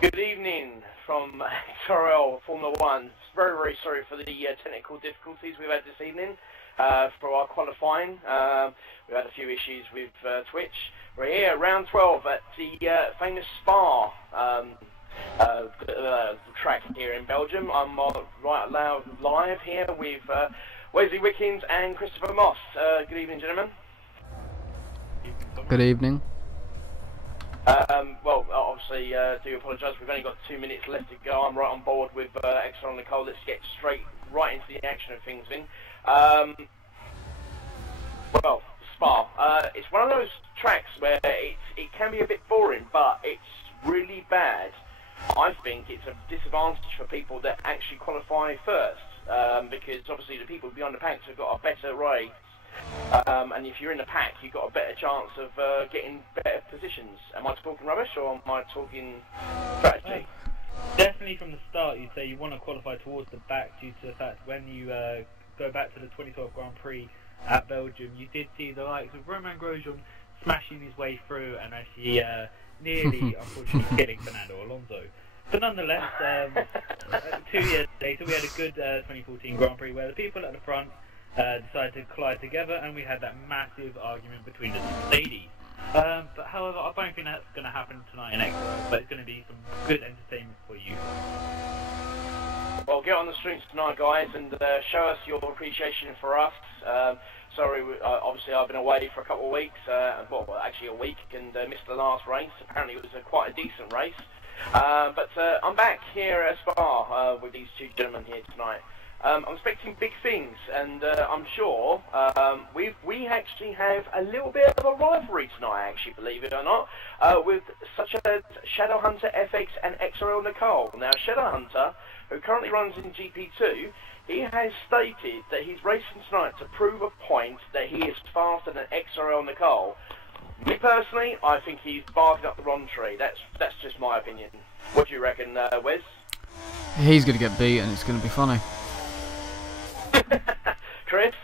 Good evening from Xrl Formula 1. Very, very sorry for the technical difficulties we've had this evening for our qualifying. We've had a few issues with Twitch. We're here at round 12 at the famous Spa track here in Belgium. I'm right loud live here with Wesley Wickens and Christopher Moss. Good evening, gentlemen. Good evening. Well, obviously, do apologise. We've only got 2 minutes left to go. I'm right on board with Xrl Nicole. Let's get right into the action of things, then. Well, Spa. It's one of those tracks where it can be a bit boring, but it's really bad. I think it's a disadvantage for people that actually qualify first, because obviously the people behind the packs have got a better race. And if you're in the pack, you've got a better chance of getting better positions. Am I talking rubbish or am I talking strategy? Definitely from the start, you'd say you want to qualify towards the back due to the fact when you go back to the 2012 Grand Prix at Belgium, you did see the likes of Romain Grosjean smashing his way through and actually nearly, unfortunately, killing Fernando Alonso. But nonetheless, 2 years later, we had a good 2014 Grand Prix where the people at the front decided to collide together, and we had that massive argument between the two ladies. But however, I don't think that's going to happen tonight in Xrl, but it's going to be some good entertainment for you. Well, get on the streets tonight, guys, and show us your appreciation for us. Sorry, obviously I've been away for a couple of weeks, well, actually a week, and missed the last race. Apparently it was quite a decent race. But I'm back here at Spa with these two gentlemen here tonight. I'm expecting big things, and I'm sure we actually have a little bit of a rivalry tonight, actually, believe it or not, with such as Shadowhunter FX and Xrl Nicole. Now, Shadowhunter, who currently runs in GP2, he has stated that he's racing tonight to prove a point that he is faster than Xrl Nicole. Me personally, I think he's barking up the wrong tree. That's just my opinion. What do you reckon, Wes? He's going to get beat and it's going to be funny. Chris?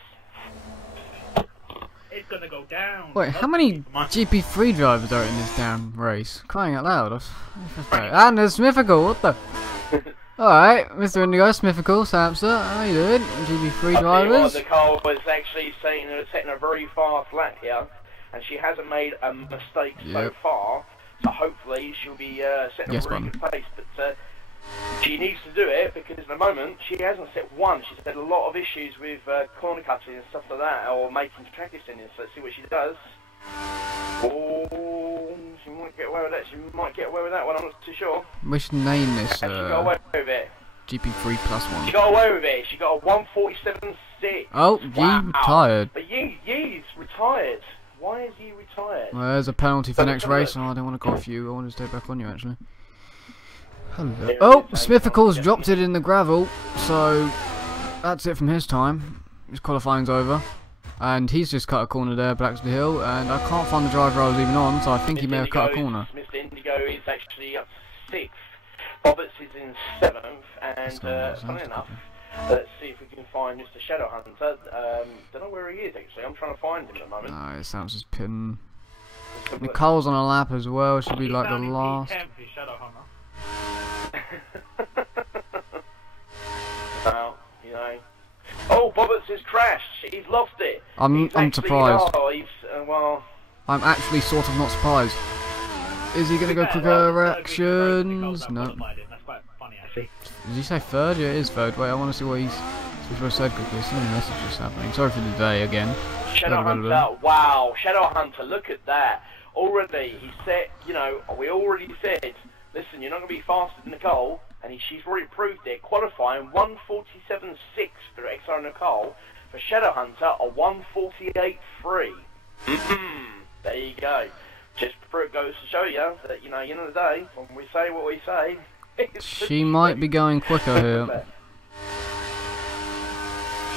It's gonna go down. Wait, how many GP3 drivers are in this damn race? Crying out loud. And there's Smithical, what the? Alright, Mr. Indigo, Smithical, Samsa, how you doing? GP3 drivers? Nicole was actually setting a very fast lap here, and she hasn't made a mistake so far, so hopefully she'll be setting a really good pace, but she needs to do it because at the moment she hasn't set one. She's had a lot of issues with corner cutting and stuff like that, or making track extensions. So let's see what she does. Oh, she might get away with that. She might get away with that one. I'm not too sure. We should name this. She got away with it. GP3+1. She got away with it. She got a 147.6. Oh, Yee retired. But Yee's retired. Why is Yee retired? Well, there's a penalty for the next race. Oh, I don't want to go off you. I want to stay back on you actually. Hello. Oh, Smithical's dropped it in the gravel, so that's it from his time. His qualifying's over, and he's just cut a corner there, Blacksley Hill, and I can't find the driver I was even on, so I think he may have cut a corner. Mr. Indigo is actually up 6th, Roberts is in 7th, and funny enough, let's see if we can find Mr. Shadowhunter. Don't know where he is actually. I'm trying to find him at the moment. No, it sounds just pitting. Nicole's on a lap as well. Should be like the last. Well, you know. Oh, Roberts has crashed. He's lost it. I'm surprised. Oh, well. I'm actually sort of not surprised. Is he gonna go quicker actions? No. That's quite funny, actually. Did you say third? Yeah, it is third. Wait, I want to see what he's supposed to say quickly. Something messages happening. Sorry for the delay again. Shadowhunter. Wow, Shadowhunter. Look at that. Already, he said. You know, we already said. Listen, you're not going to be faster than Nicole, and she's already proved it. Qualifying 147.6 for Xrl Nicole. For Shadowhunter, a 148.3. There you go. Just it goes to show you that, you know, at the end of the day, when we say what we say... She might be going quicker here.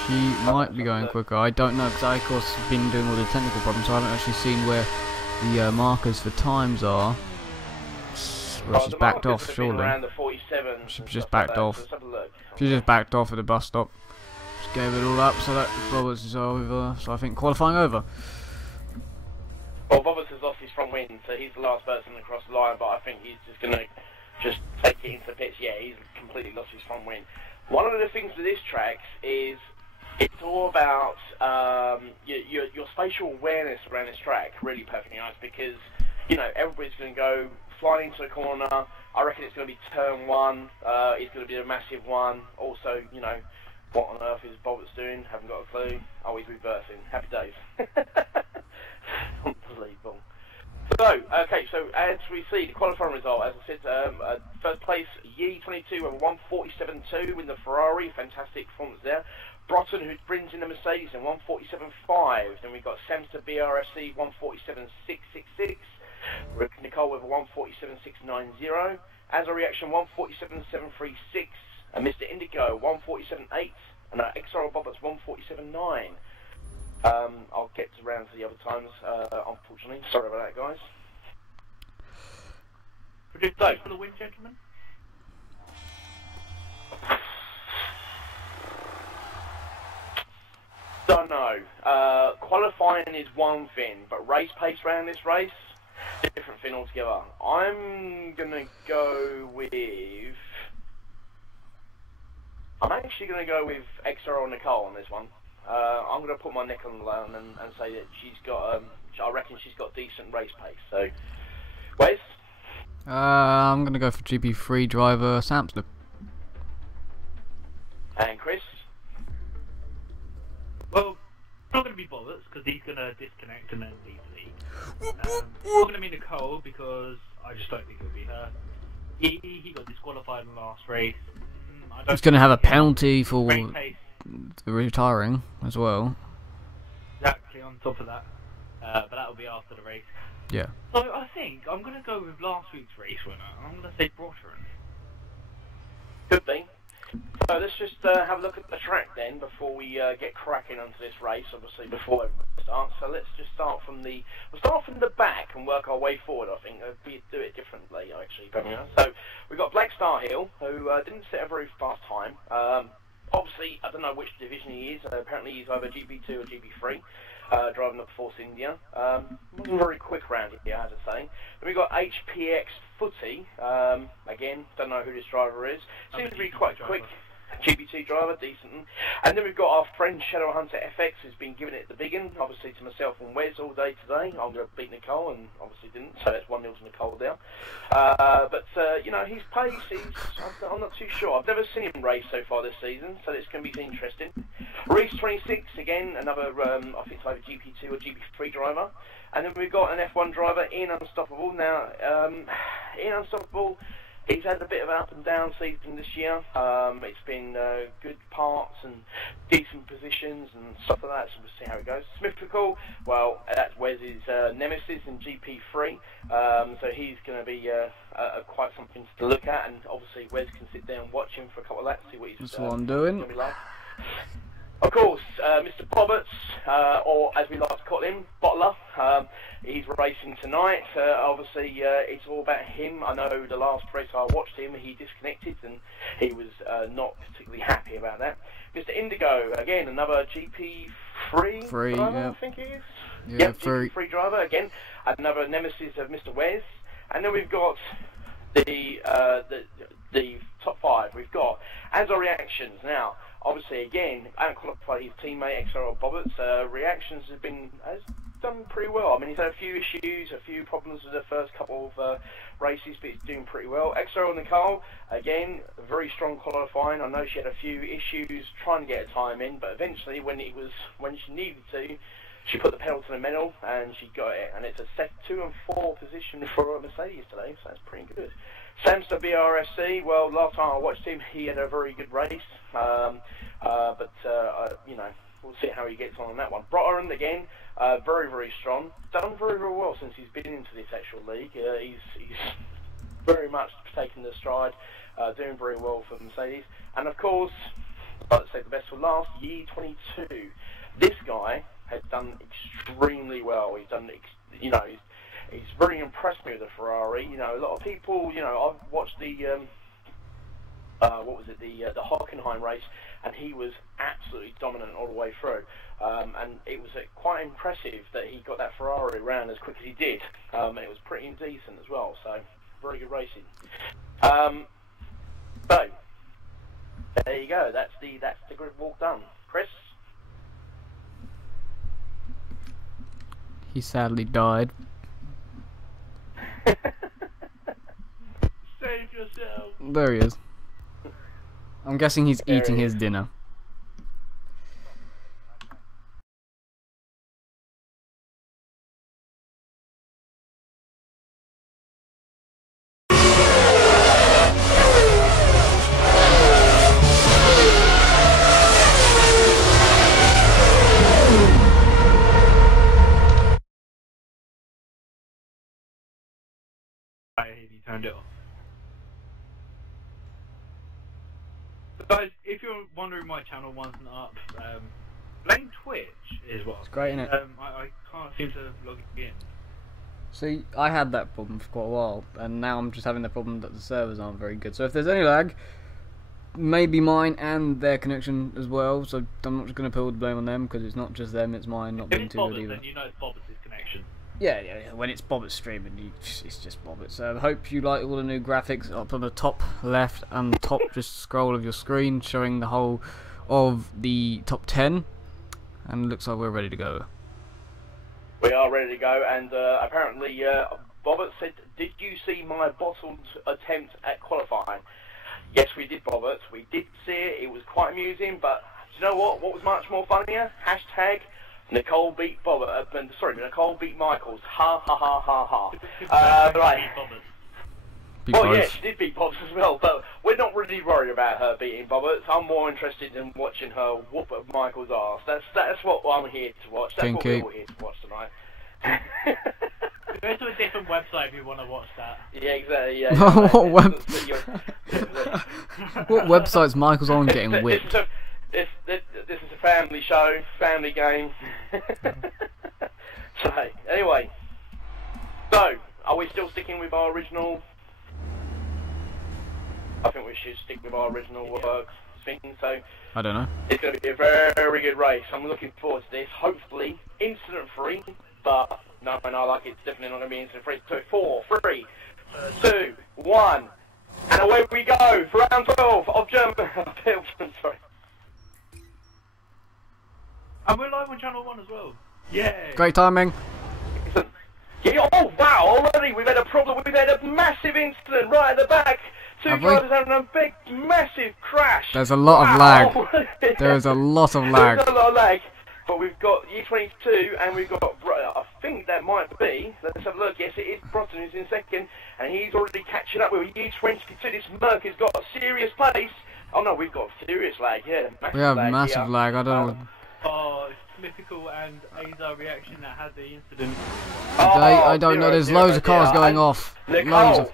She might be going quicker. I don't know, because I, of course, have been doing all the technical problems, so I haven't actually seen where the markers for times are. Well, she's backed off, surely. She's just backed off. She just backed off at the bus stop. Just gave it all up, so that Roberts is over. So I think qualifying over. Well, Roberts has lost his front wing, so he's the last person across the line, but I think he's just going to saying. One of the things with this track is it's all about your spatial awareness around this track. Really perfectly nice because, you know, everybody's going to go flying into the corner. I reckon it's going to be turn one. It's going to be a massive one. Also, you know, what on earth is Bobbitt's doing? Haven't got a clue. Oh, he's reversing. Happy days. Unbelievable. So, okay, so as we see, the qualifying result, as I said, first place, Yi22 over 147.2 in the Ferrari, fantastic performance there. Broughton, who brings in the Mercedes, in 147.5. Then we've got Samster BRFC, 147.666. Rick Nicole with a 147.690. As a reaction, 147.736. And Mr. Indigo, 147.8. And Xrl F1's 147.9. I'll get around to the other times, unfortunately. Sorry about that, guys. Predictions for the win, gentlemen? Don't know. Qualifying is one thing, but race pace around this race, different thing altogether. I'm gonna go with. I'm actually gonna go with Xrl Nicole on this one. I'm gonna put my neck on the line and say that she's got. I reckon she's got decent race pace. So, Wes? I'm gonna go for GP3 driver Samster. And Chris? Well, it's not going to be Bollocks because he's going to disconnect and then leave the league. It's not going to be Nicole because I just don't think it'll be her. He got disqualified in the last race. He's going to have a penalty for retiring as well. Exactly, on top of that. But that'll be after the race. Yeah. So I think I'm going to go with last week's race winner. I'm going to say Broughton. Could be. So let's just have a look at the track then before we get cracking onto this race. Obviously, before everybody starts. So let's just start from the back and work our way forward. I think we do it differently actually. So we've got Black Star Hill, who didn't set a very fast time. Obviously, I don't know which division he is. Apparently, he's either GP2 or GP3. Driving up Force India. Wasn't very quick round here, I have to say. Then we've got HPX Footy. Again, don't know who this driver is. Seems to be quite quick. GP2 driver, decent. And then we've got our friend Shadow Hunter FX, who's been giving it the big one, obviously to myself and Wes all day today. I'm going to beat Nicole, and obviously didn't, so that's 1-0 to Nicole there. But, you know, his pace, I'm not too sure. I've never seen him race so far this season, so it's going to be interesting. Reese 26, again, another, I think it's either GP2 or GP3 driver. And then we've got an F1 driver, Ian Unstoppable. Now, Ian Unstoppable, he's had a bit of an up and down season this year. It's been good parts and decent positions and stuff like that, so we'll see how it goes. Smithfical, well, that's Wes's nemesis in GP3, so he's going to be quite something to look at, and obviously Wes can sit down and watch him for a couple of laps, see what he's That's what I'm doing. Gonna be like. Of course, Mr. Bobbitt's, or as we like to call him, Bottler, he's racing tonight. Obviously, it's all about him. I know the last race I watched him, he disconnected, and he was not particularly happy about that. Mr. Indigo, again, another GP3 driver, yeah. I think he is. Yeah, yep, GP3 driver, again, another nemesis of Mr. Wes. And then we've got the top 5. We've got as our reactions now. Obviously, again, I haven't qualified his teammate Xrl Bobbitt's reactions has done pretty well. I mean, he's had a few issues, a few problems with the first couple of races, but he's doing pretty well. Xrl Nicole, again, very strong qualifying. I know she had a few issues trying to get a time in, but eventually, when she needed to, she put the pedal to the metal and she got it. And it's a set 2 and 4 position for a Mercedes today, so that's pretty good. Samster BRSC, well, last time I watched him, he had a very good race, but you know, we'll see how he gets on that one. Broughton, again, very, very strong. Done very, very well since he's been into this actual league. He's very much taken the stride, doing very well for Mercedes. And of course, I'd say the best for last, Yi22. This guy has done extremely well. He's done, you know, he's very impressed me with the Ferrari. You know, a lot of people, you know, I've watched the, what was it, the Hockenheim race, and he was absolutely dominant all the way through. And it was quite impressive that he got that Ferrari around as quick as he did. And it was pretty decent as well, so very good racing. So, there you go. That's the grid walk done. Chris? He sadly died. Save yourself. There he is. I'm guessing he's eating his dinner. He turned it off. Guys, if you're wondering why channel 1's not up, blame Twitch is what. It's great, innit? I can't seem to log in. See, I had that problem for quite a while, and now I'm just having the problem that the servers aren't very good. So if there's any lag, maybe mine and their connection as well. So I'm not just going to put all the blame on them, because it's not just them, it's mine not being too good either. Then you know it's Bobbert's connection. Yeah. When it's Bobbert streaming, it's just Bobbert. So I hope you like all the new graphics up on the top left and top just scroll of your screen, showing the whole of the top 10. And it looks like we're ready to go. We are ready to go, and apparently Bobbert said, "Did you see my bottled attempt at qualifying?" Yes, we did, Bobbert. We did see it. It was quite amusing, but do you know what? What was much more funnier? Hashtag Nicole beat Bobbert. Nicole beat Michaels. Ha ha ha ha ha. Right. Well, yeah, she did beat Bobbert as well, but we're not really worried about her beating Bobbert. I'm more interested in watching her whoop of Michael's arse. That's what I'm here to watch. That's what we're all here to watch tonight. Go to a different website if you want to watch that. Yeah, exactly. Yeah. What website's Michael's on getting whipped? This is a family show, family game. So, anyway. So, are we still sticking with our original? I think we should stick with our original thing. So, I don't know. It's going to be a very, very good race. I'm looking forward to this. Hopefully, incident-free. But, no, like it's definitely not going to be incident-free. So, 4, 3, 2, 1. And away we go for round 12 of German. Sorry. And we're live on channel 1 as well. Yeah. Great timing. Yeah, oh wow, already we've had a problem, we've had a massive incident right at the back. Two drivers having a big, massive crash. There's a lot of lag. There is a lot of lag. There's a lot of lag. But we've got U22 and we've got, I think that might be, let's have a look, yes it is Bronson who's in second, and he's already catching up with U22. This Merc has got a serious pace. Oh no, we've got serious lag, yeah. We have massive lag, I don't know. Oh, it's Mythical and Azar Reaction that had the incident. I don't know, there's loads of cars going off. Loads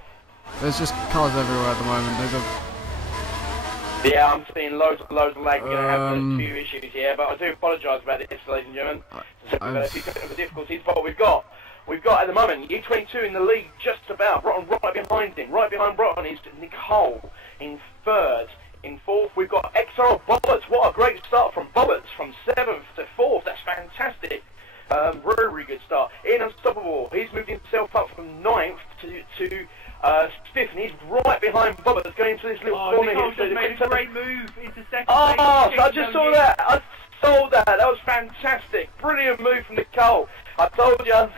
there's just cars everywhere at the moment. Yeah, I'm seeing loads of lag. We're going to have a few issues here, but I do apologise about this, ladies and gentlemen. A few technical difficulties, but we've got at the moment U22 in the lead, just about. Broughton right behind him. Right behind Broughton is Nicole in third. In fourth, we've got Xrl F1. What a great start from F1 from 7th to 4th. That's fantastic. Very, very good start. Ian Unstoppable. He's moved himself up from 9th to 5th, and he's right behind F1 going into this little corner here. Nicole just made a great move into second. I just saw that. I saw that. That was fantastic. Brilliant move from Nicole. I told you,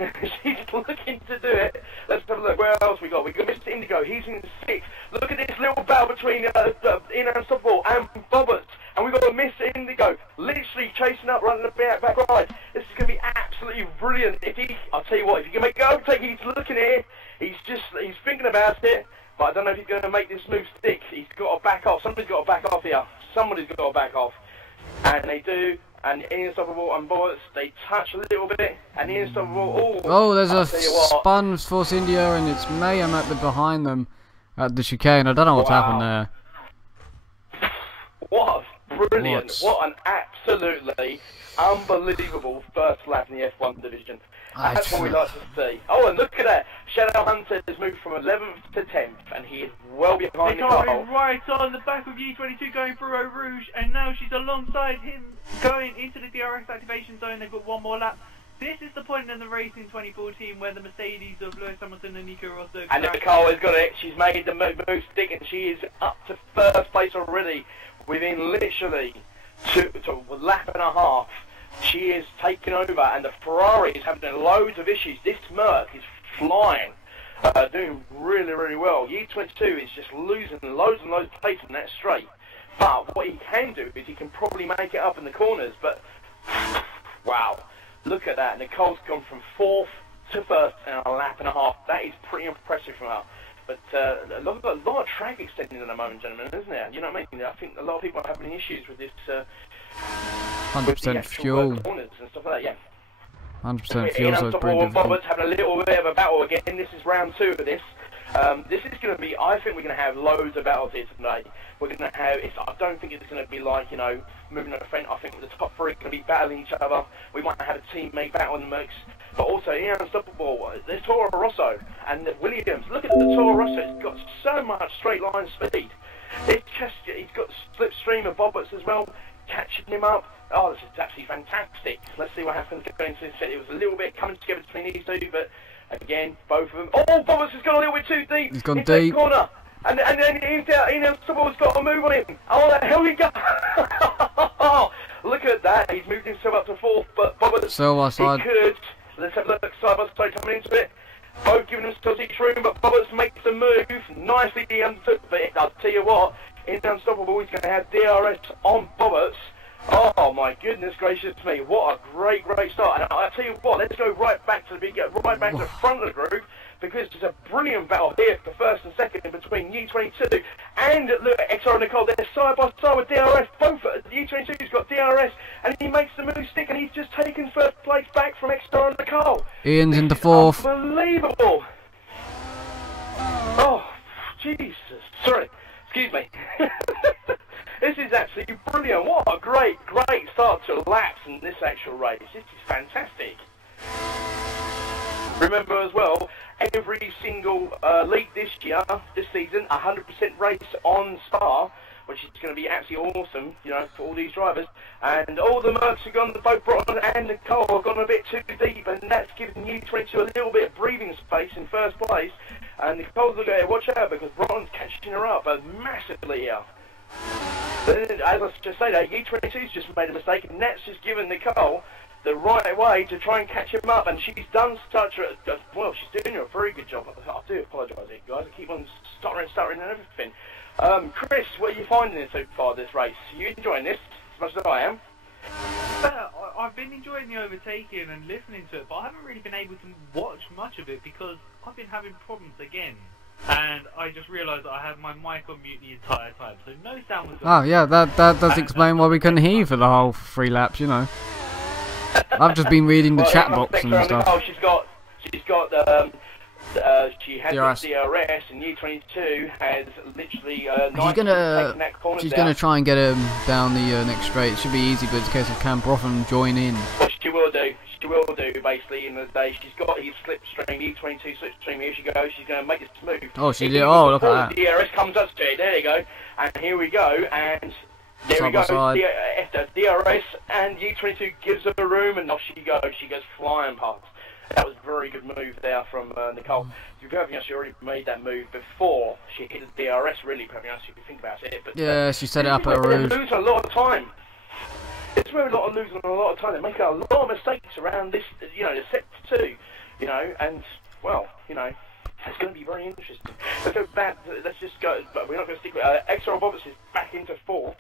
she's looking to do it. Let's have a look. Where else we got? We got Mr. Indigo. He's in 6th. Look at this little battle between Ian Unstoppable and Bobbert. And we've got Mr. Indigo literally chasing up, running the back right. This is going to be absolutely brilliant. I'll tell you what, if you can make an overtake, he's looking at it. He's thinking about it. But I don't know if he's going to make this move stick. He's got to back off. Somebody's got to back off here. Somebody's got to back off. And they do. And Ian Unstoppable and Bobbert, they touch a little bit. And Ian Unstoppable, oh, there's a spun Force India, and it's Mayhem at the behind them at the chicane. I don't know what's happened there. What brilliant! What an absolutely unbelievable first lap in the F1 division. That's what we like to see. Oh, and look at that! Shadow Hunter has moved from 11th to 10th, and he is well behind Nicole. Right on the back of U22 going through Eau Rouge, and now she's alongside him going into the DRS activation zone. They've got one more lap. This is the point in the race in 2014 where the Mercedes of Lewis Hamilton and Nico Rosberg. And Nicole has got it. She's made the move stick, and she is up to first place already. within literally a lap and a half, she is taking over, and the Ferrari is having loads of issues. This Merc is flying, doing really, really well. U22 is just losing loads and loads of pace in that straight. But what he can do is he can probably make it up in the corners. But wow, look at that. Nicole's gone from 4th to 1st in a lap and a half. That is pretty impressive from her. But a lot of track extending at the moment, gentlemen, isn't there? You know what I mean? I think a lot of people are having issues with this. 100% fuel. Corners and stuff like that. Yeah. 100% fuel, so it's pretty difficult. Roberts having a little bit of a battle again. This is round 2 of this. This is going to be, I think we're going to have loads of battles here tonight. We're going to have, I don't think it's going to be like, you know, moving on the front. I think the top 3 are going to be battling each other. We might have a teammate battle in the mix. But also, here Unstoppable, there's Toro Rosso and Williams. Look at the Toro Rosso, it's got so much straight line speed. It's just, he's got slipstream of Roberts as well, catching him up. Oh, this is absolutely fantastic. Let's see what happens going into this set. It was a little bit coming together between these two, but again, both of them. Oh, Roberts has gone a little bit too deep. He's gone deep. Corner. And then Unstable's got a move on him. Oh, the hell he got. Look at that. He's moved himself up to 4th, but Roberts, so side. he could. Let's have a look side by side coming into it. Both giving themselves each room, but Roberts makes the move. Nicely undertook, but I'll tell you what, in Unstoppable, he's going to have DRS on Roberts. Oh my goodness gracious me, what a great start. And I'll tell you what, let's go right back to the beginning, right back to the front of the group, because there's a brilliant battle here for 1st and 2nd between U22 and look at Xrl Nicole. They're side by side with DRS. Both U22's got DRS, and he makes the move stick, and he's just taken 1st place back from Xrl Nicole. Ian's into 4th. Unbelievable. Oh, Jesus. Sorry. Excuse me. This is absolutely brilliant. What a great start to laps in this actual race. This is fantastic. Remember as well, every single league this season, 100% race on Spa, which is going to be absolutely awesome, you know, for all these drivers. And all the Mercs have gone, both Broughton and Nicole have gone a bit too deep, and that's given U22 a little bit of breathing space in 1st place. And Nicole's looking at it, watch out, because Broughton's catching her up massively here. But as I just say that, U22's just made a mistake, and that's just given Nicole the right way to try and catch him up, and she's done such a, well, she's doing a very good job. I do apologise, guys, I keep on stuttering and everything. Chris, what are you finding so far this race? Are you enjoying this as much as I am? I've been enjoying the overtaking and listening to it, but I haven't really been able to watch much of it because I've been having problems again. And I just realised that I had my mic on mute the entire time, so no sound was on. Oh yeah, that does explain why we couldn't hear you for the whole 3 laps, you know. I've just been reading the chat box and stuff. Oh, she has the DRS, and U22 has literally she's gonna try and get him down the next straight. It should be easy, but it's a case of can Brotham join in. Well, she will do. She will do, basically, in the day. She's got his slipstream, U22 slipstream. Here she goes. She's going to make this move. Oh, she did. Oh, look at that. The DRS comes up to it. There you go. And here we go. And there we go. DRS and U22 gives her a room, and off she goes. She goes flying past. That was a very good move there from Nicole. To be perfectly honest, she already made that move before she hit the DRS, really, perfectly honest, if you think about it. But, yeah, she set it up at a route. They lose a lot of time. It's where a lot of losing a lot of time. They make a lot of mistakes around this, you know, the set 2, you know, and, well, you know, it's going to be very interesting. Let's go back, let's just go, but we're not going to stick with, Xrl Roberts is back into 4th.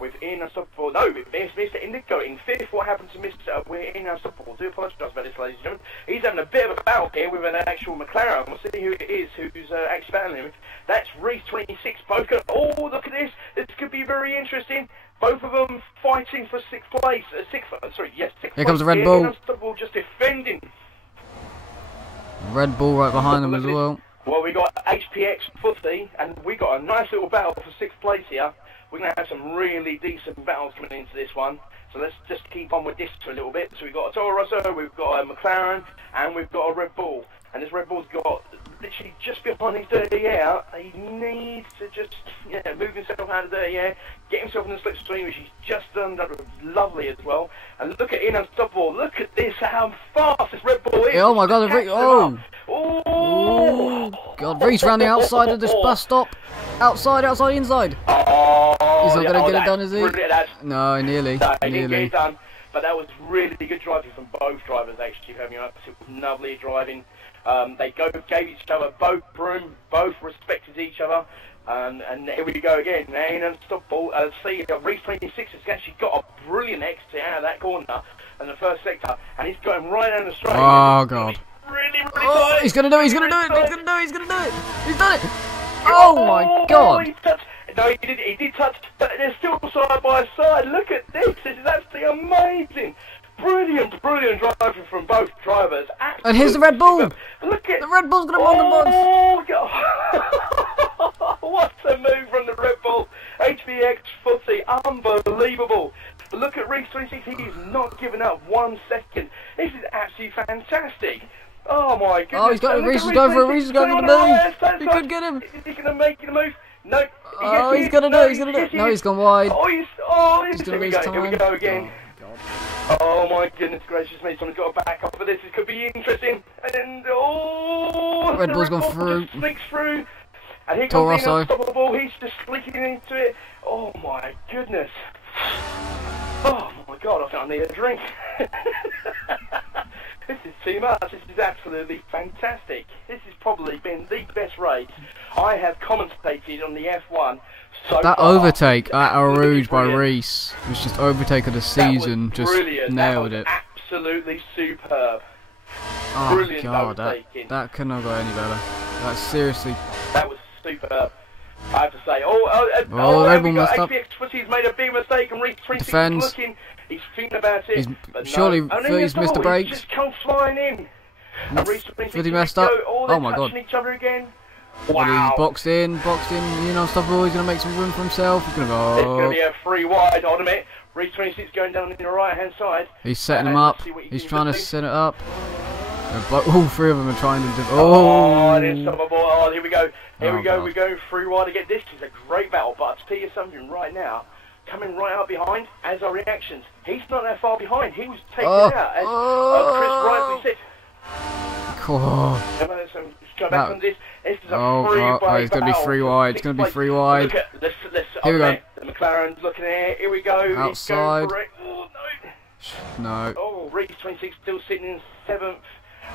With Ian Unstoppable. No, Mr. Indigo in 5th. What happened to Mr. Ian Unstoppable? Do apologise about this, ladies and gentlemen. He's having a bit of a battle here with an actual McLaren. We'll see who it is who's actually battling him. That's Reese 26. Both got, oh, look at this. This could be very interesting. Both of them fighting for 6th place. 6th place. Here comes the Red Bull. Unstoppable just defending. Red Bull right behind them as well. Well, we got HPX 50, and we got a nice little battle for 6th place here. We're going to have some really decent battles coming into this one. So let's just keep on with this for a little bit. So we've got a Toro Rosso, we've got a McLaren, and we've got a Red Bull. And this Red Bull's got literally just behind his dirty air. He needs to just move himself out of dirty air, get himself in the slipstream, which he's just done lovely as well. And look at Ian Unstoppable. Look at this, how fast this Red Bull is. Yeah, oh my God, oh God, Reese round the outside of this bus stop. Outside, inside. Oh, Oh, he's not going to get it done, is he? Brilliant. No, nearly. No, he didn't get Nearly. it done. But that was really good driving from both drivers, actually. It was lovely driving. They gave each other both respected each other. And here we go again. Ain't unstoppable. See, Reese 26 has actually got a brilliant exit out of that corner in the first sector, and he's going right down the straight. Oh god. Really Oh, tight. he's gonna do it. He's gonna do it. He's gonna do it. He's gonna do it. He's done it. Oh my god. No, he did touch, but they're still side by side. Look at this. This is absolutely amazing. Brilliant driving from both drivers. And here's the Red Bull. Look at The Red Bull's gonna bog the box. Oh god. What a move from the Red Bull. HBX footy, unbelievable. But look at Reese 26, he is not giving up 1 second. This is absolutely fantastic. Oh my goodness. Oh, he's got Reese is going for a Reese is going for the move. He could get him. Is he gonna make the move? No. Oh, he's gonna do it. He's gonna do it. No, he's gone wide. He's gonna here we lose go. Here we time. go again. Oh, Oh my goodness gracious me, someone's got to back up for this. It could be interesting. And Red Bull's gone Bull through. just sneaks through. And here Toro comes the Rosso. unstoppable. He's just flicking into it. Oh my goodness. Oh my god, I think I need a drink. This is too much. This is absolutely fantastic. This has probably been the best race I have commentated on the F1 so that far. overtake at Eau Rouge by Brilliant. Reese was just overtake of the season. Just Brilliant. nailed That it. was absolutely superb. Oh Brilliant god, overtaking. that could not go any better. That's seriously. That was superb. I have to say. Red Bull messed up. He's made a big mistake and Reese 26 Defends. is looking. He's thinking about it. He's surely he's missed the brakes. He's just come flying in. And Reese 26 Footy messed up. Oh my god. each other again. But he's Wow. boxed in, you know, unstoppable. He's gonna make some room for himself. He's gonna It's going to go. be a free wide on him. Reese 26 going down in the right hand side. He's setting him And up. see what he He's can trying to do. set it up. All three of them are trying to do. Oh, Oh, it is unstoppable. Oh, here we go. Here Oh, we go. God. We're going through wide again. This is a great battle, but I'll tell you something right now. Coming right up behind, as our reactions. He's not that far behind. He was taken out, as Chris rightly said. Oh. Let's go back on this. This is a Oh, free oh, wide it's going to be battle. free wide. It's going to be free wide. Look at, let's Here we go. The McLaren's looking here. Here we go. Outside. He's going for it. Oh, no. No. Oh, Reese 26 still sitting in 7th.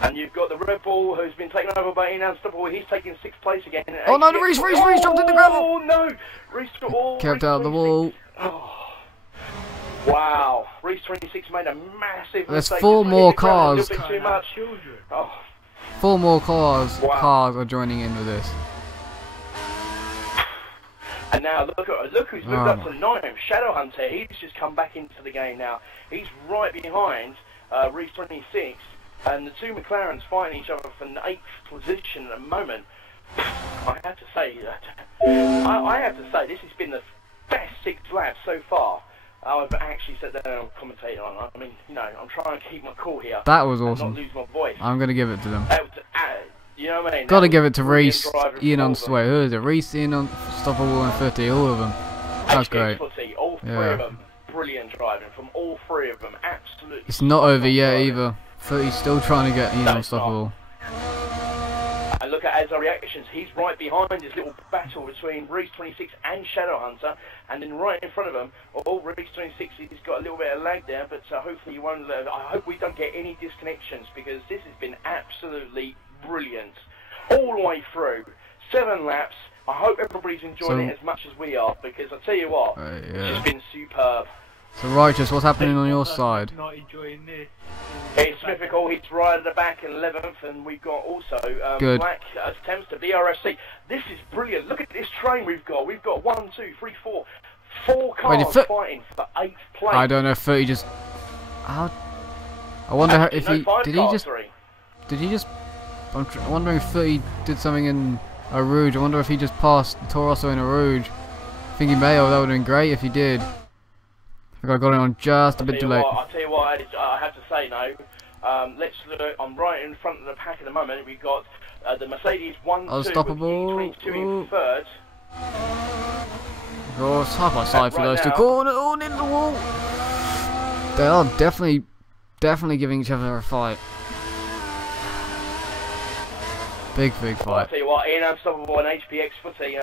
And you've got the Red Bull who's been taken over by Unstoppable. He's taking 6th place again. Oh no, Reese dropped in the gravel. Oh no, Reese Kept out of the wall. Oh. Wow, Reese 26 made a massive There's mistake. 4 Just more hit the ground a cars. little bit too much. Oh. 4 more cars. Wow. Cars are joining in with this. And now look who's moved Oh up to 9th. Shadow Hunter. He's just come back into the game now. He's right behind Reese 26. And the two McLarens fighting each other for the 8th position at the moment. I have to say that I have to say this has been the best 6 laps so far I've actually sat down and commentated on. I mean, you know, I'm trying to keep my cool here. That was and awesome. not lose my voice. I'm gonna give it to them. That was, you know what I mean? Gotta That give was it to brilliant Reese, driving Ian from all on of them. who is it? Reese, Ian on Unstoppable and 50, all of them. That's HBX great. Footy, all 3 Yeah. of them, brilliant driving from all 3 of them. Absolutely. It's not over yet driving. either. 30's still trying to get Ian No, on it's not. Unstoppable. And look at Azar reactions. He's right behind his little battle between Reese 26 and Shadow Hunter, and then right in front of him, Reese 26 he's got a little bit of lag there, but hopefully you won't. I hope we don't get any disconnections because this has been absolutely brilliant all the way through. 7 laps. I hope everybody's enjoying it as much as we are because I tell you what, it's yeah. just been superb. So Righteous, what's happening on your side? Not enjoying this. It's mythical, he's right at the back in 11th, and we've got also Good. Black attempts to BRFC. This is brilliant. Look at this train we've got. We've got 1, 2, 3, 4 cars fighting for 8th place. I don't know if 30 just. How? I wonder how, if No, he 5 did. He cars, just. 3. Did he just? I'm wondering if 30 did something in Eau Rouge. I wonder if he just passed Toro Rosso in Eau Rouge. I think he may have. That would have been great if he did. I think I got it on just a bit too late. I'll tell you what, I have to say no. Let's look. I'm right in front of the pack at the moment. We've got the Mercedes 1, 2 Unstoppable. with E22 in 3rd. Oh, side by side for Right those two. now. Corner, oh, in the wall. They are definitely giving each other a fight. Big Well, fight. I'll tell you what, Ian Unstoppable and HPX Footy,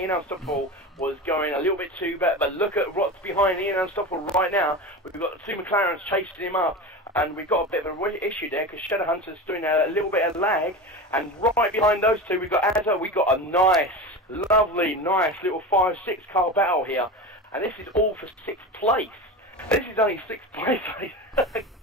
Ian Unstoppable was going a little bit too bad, but look at what's behind Ian Unstoppable right now. We've got two McLarens chasing him up, and we've got a bit of an issue there because Shadowhunter's doing a little bit of lag, and right behind those two we've got Azza. We've got a nice, lovely, nice little 5-6 car battle here, and this is all for 6th place. This is only 6th place,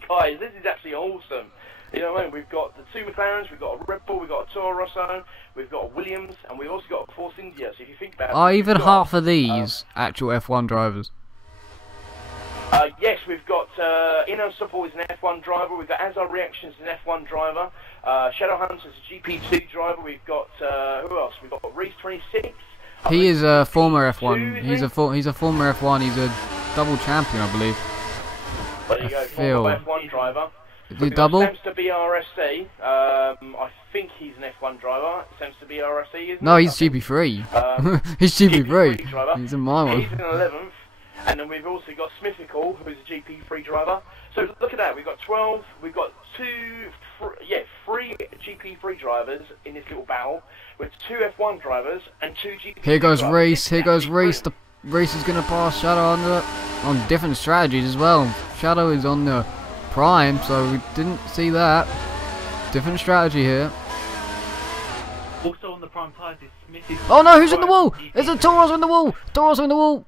guys. This is actually awesome. You know what I mean? We've got the two McLarens, we've got a Red Bull, we've got a Toro Rosso, we've got a Williams, and we've also got a Force India. So if you think about it, Are even got, half of these actual F1 drivers? Yes, we've got Ian Unstoppable is an F1 driver. We've got Azar Reactions is an F1 driver. Shadowhunter is a GP2 driver. We've got who else? We've got Reese 26. He is a former F1. He's a former F1. He's a double champion, I believe. There you go, former F1 driver. Is he double? Samster BRSC. I think he's an F1 driver. Samster BRSC, isn't No, he? he's GP3. He's GP3. driver. He's in my one. He's in 11th. And then we've also got Smithical, who's a GP3 driver. So look at that. We've got 12. We've got three GP3 drivers in this little battle, with 2 F1 drivers and 2 GP3 Here goes drivers. Reese. Here goes Reese. The Reese is gonna pass Shadow on different strategies as well. Shadow is on the Prime, so we didn't see that. Different strategy here. Also on the prime tires is Smithy. Oh no, who's in the wall? There's a Toro's in the wall. Toro's in the wall.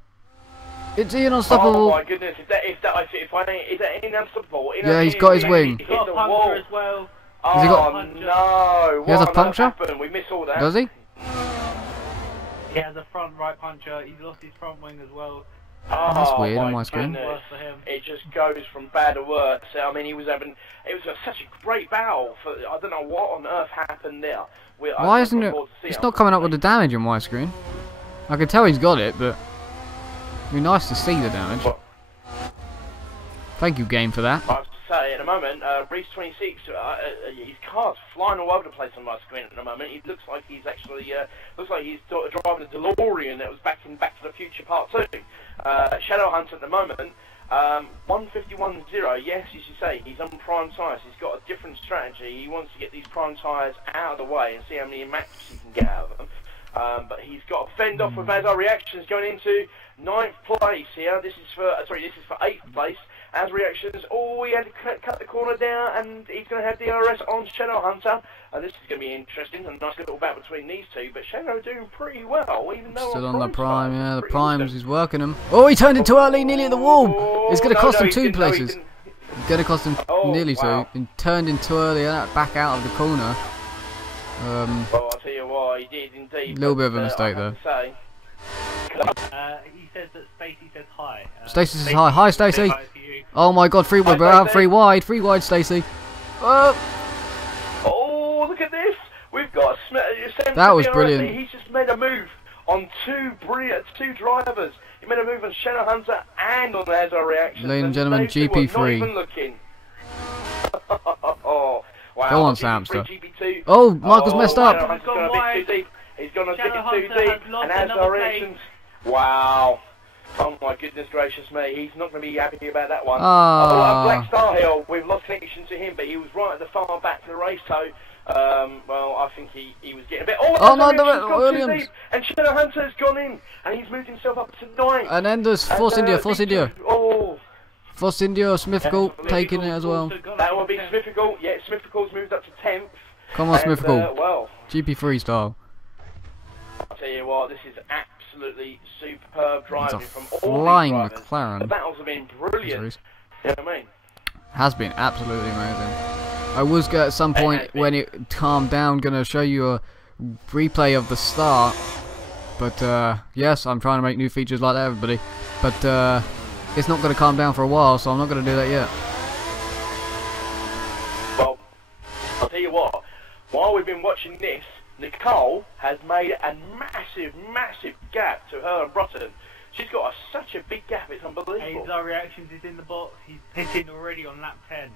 It's Ian Unstoppable. Oh my goodness! Is that Ian Unstoppable? Yeah, he's got his wing. He's got a puncture as well. Oh Has he got- no! He has a What on earth puncture? happened? We missed all that. Does he? He has a front right puncher. He's lost his front wing as well. Oh, That's weird on my screen. goodness. Worse for him. It just goes from bad to worse. I mean, it was such a great battle. I don't know what on earth happened there. Why isn't it? It's not coming up with the damage on my screen. I can tell he's got it, but it'd be nice to see the damage. Thank you, game, for that. I have to say, at the moment, Reese 26, his car's flying all over the place on my screen at the moment. It looks like he's actually, driving a DeLorean that was back in Back to the Future Part 2. Shadowhunter at the moment, 151.0, yes, as you say, he's on prime tyres. He's got a different strategy. He wants to get these prime tyres out of the way and see how many maps he can get out of them. But he's got a fend off with Azar Reactions going into 9th place here. This is for 8th place. As Reactions, he had to cut the corner down, and he's going to have DRS on Shadowhunter. This is going to be interesting. A nice little battle between these two, but Shadow doing pretty well, even though Still on on the Prime, side, yeah, the pretty Primes, awesome. he's working them. Oh, he turned in too early, nearly at the wall. It's going to cost him 2 he places. didn't. It's going to cost him nearly wow. 2. And turned in too early, back out of the corner. Well, I'll tell you what, he did indeed. A little bit of a mistake I have to say, He says that Stacey says hi. Stacey says hi. Hi, Stacey. Hi to you. Oh my god, free wide, Hi, bro. Stacey. Free wide, Stacey. Oh, look at this! We've got That was brilliant. He's just made a move on two drivers. He made a move on Shadowhunter and on Azar Reactions. Ladies and gentlemen, those two were GP3. Not even looking. Oh, wow. Go on, GP3, Samster. GP2. Oh, Michael's messed up. Shadowhunter's gone a bit too deep. He's gone a bit Shadowhunter too deep. has lost And another Azar place. Reactions. Wow. Oh my goodness gracious me, he's not going to be happy about that one. Ah. Black Star Hill, we've lost connection to him, but he was right at the far back of the race, so, well, I think he was getting a bit... Oh, no, Azar Reactions gone too Williams. deep, and Shadowhunter's gone in, and he's moved himself up to 9th. And then there's Force India, Force India. Oh, Force India, Smithical taking it as well. that will be Smithical. Yeah, Smithical's moved up to 10th. Come on, And, Smithical. well, GP3 style. I'll tell you what, this is absolutely superb It's driving a from all flying these drivers. The McLaren. battles have been brilliant. You know what I mean? Has been absolutely amazing. I was at some point when it calmed down gonna show you a replay of the start, but yes, I'm trying to make new features like that, everybody. But it's not gonna calm down for a while, so I'm not gonna do that yet. Well, I'll tell you what, while we've been watching this, Nicole has made a massive gap to her and Broughton. She's got such a big gap, it's unbelievable. Azar Reactions is in the box. He's pitting already on lap 10.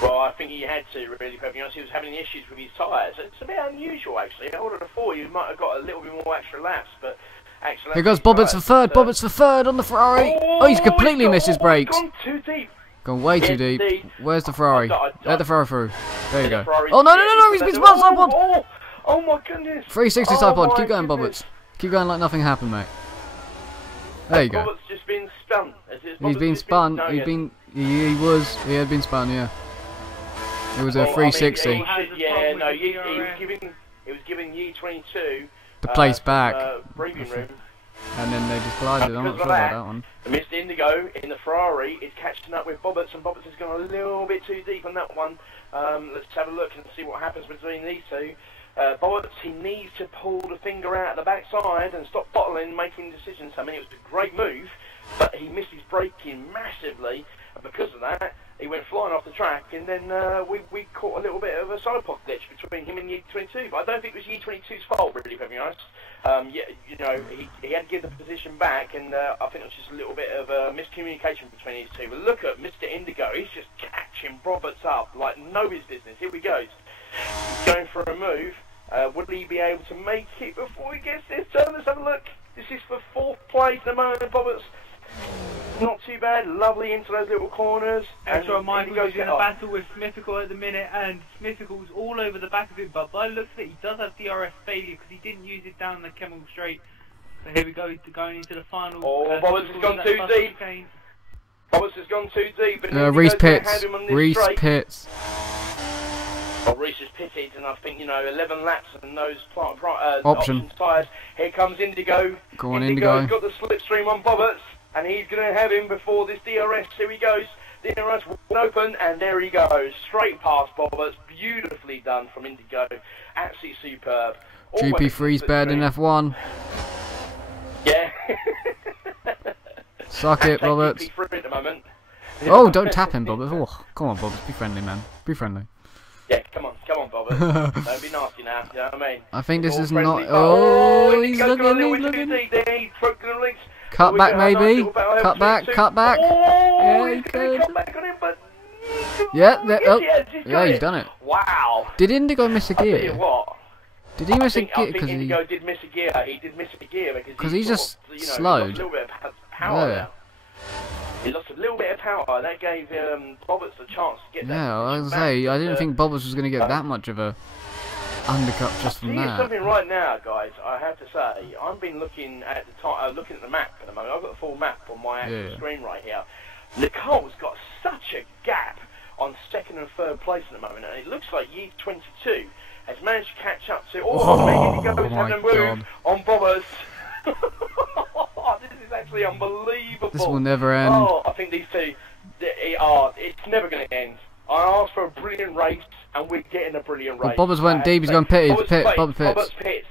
Well, I think he had to, really, to be honest. He was having issues with his tyres. It's a bit unusual, actually. I would have thought you might have got a little bit more extra laps, but... Here goes Bobbins for third, Bobbins for third on the Ferrari. Oh, he's completely missed his brakes. Gone too deep. Gone way too deep. Where's the Ferrari? I- Let the Ferrari through. There you go. Ferrari- Oh, no, he's been spun up on. Oh my goodness! 360 side pod. my Keep going, goodness. Bobbits. Keep going like nothing happened, mate. There you go. Bobbitt's just been spun. He's been spun. He had been spun. Yeah. It was a 360. He was giving Ye 22 the place back. Breathing room. And then they just glided. I'm not sure about that one. Mr. Indigo in the Ferrari is catching up with Bobbits, and Bobbits has gone a little bit too deep on that one. Let's have a look and see what happens between these two. Bobbits, he needs to pull the finger out of the backside and stop bottling, making decisions. I mean, it was a great move, but he missed his braking massively, and because of that, he went flying off the track, and then we caught a little bit of a side pod glitch between him and Ye 22. But I don't think it was Ye 22's fault, really, to be honest. Yeah, you know, he had to give the position back, and I think it was just a little bit of miscommunication between these two. But look at Mr. Indigo, he's just catching Bobbits up like nobody's business. Here we go. He's going for a move. Will he be able to make it before he gets this turn? Let's have a look. This is for 4th place at the moment, Bobbits. Not too bad, lovely into those little corners. Xrl Michaels is in a battle with Smithical at the minute, and Smithical's all over the back of him, but by the looks of it, he does have DRS failure because he didn't use it down the Kemmel Straight. So here we go, going into the final. Oh, Bobbits has gone too deep. Bobbits has gone too deep. Reese pits. Reese pits. Well, Reese has pitted, and I think, you know, 11 laps and those option tyres. Here comes Indigo. Go on, Indigo's got the slipstream on Bobbits, and he's going to have him before this DRS. Here he goes. DRS will open, and there he goes. Straight past Bobbits. Beautifully done from Indigo. Absolutely superb. GP3's better than F1. Yeah. Suck it, Bobbits. GP3 at the moment. Oh, don't tap him, Bobbits. Oh, come on, Bobbits. Be friendly, man. Be friendly. Yeah, come on, Bobbits. Don't be nasty now, you know what I mean? I think this is friendly, not... Oh, he's looking, He's broken the links. Cut back, maybe. Cut back, cut back. Oh, Yeah, he's going to cut back on him, but... Yeah, he's done it. Wow. Did Indigo miss a gear? I'll tell you what. Did he miss a gear? I think Indigo did miss a gear. He did miss a gear because he just slowed. He lost a little bit of power there. He lost a little bit of power. That gave Bobbits a chance to get that. Yeah, I was going to say, I didn't think Bobbits was going to get that much of a undercut just from that. Something right now, guys. I have to say, I've been looking at the map at the moment. I've got the full map on my actual screen right here. Nicole's got such a gap on 2nd and 3rd place at the moment, and it looks like Ye 22 has managed to catch up to. Indigo's having a move on Bobbits. This is actually unbelievable. This will never end. Oh, I think these two, it's never going to end. I asked for a brilliant race, and we're getting a brilliant race. Bobbits went deep, he's gone pitted. Bobbits pits.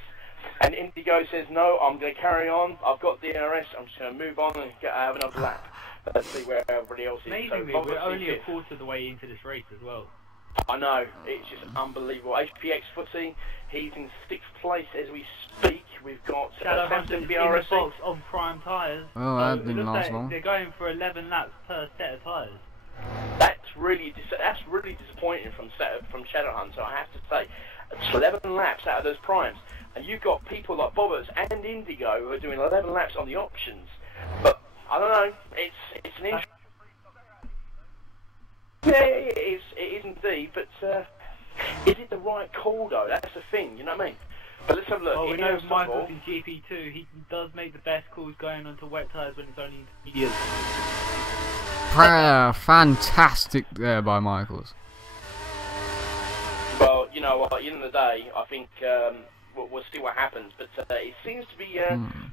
And Indigo says, no, I'm going to carry on. I've got DRS, I'm just going to move on and have another lap. Let's see where everybody else is. Amazingly, we're only a quarter of the way into this race as well. I know, it's just unbelievable. HPX Footy, he's in 6th place as we speak. We've got Samson BRS on prime tyres. Oh, that didn't last long. They're going for 11 laps per set of tyres. That's really disappointing from Shadowhunter, I have to say. It's 11 laps out of those primes, and you've got people like Bobbits and Indigo who are doing 11 laps on the options. But I don't know. It's an interesting. Yeah, it is indeed, but is it the right call though? That's the thing, you know what I mean? But let's have a look. Well, we know Michael's in GP2, he does make the best calls going onto wet tyres when it's only intermediate. Fantastic there by Michaels. Well, you know what, at the end of the day, I think we'll see what happens, but it seems to be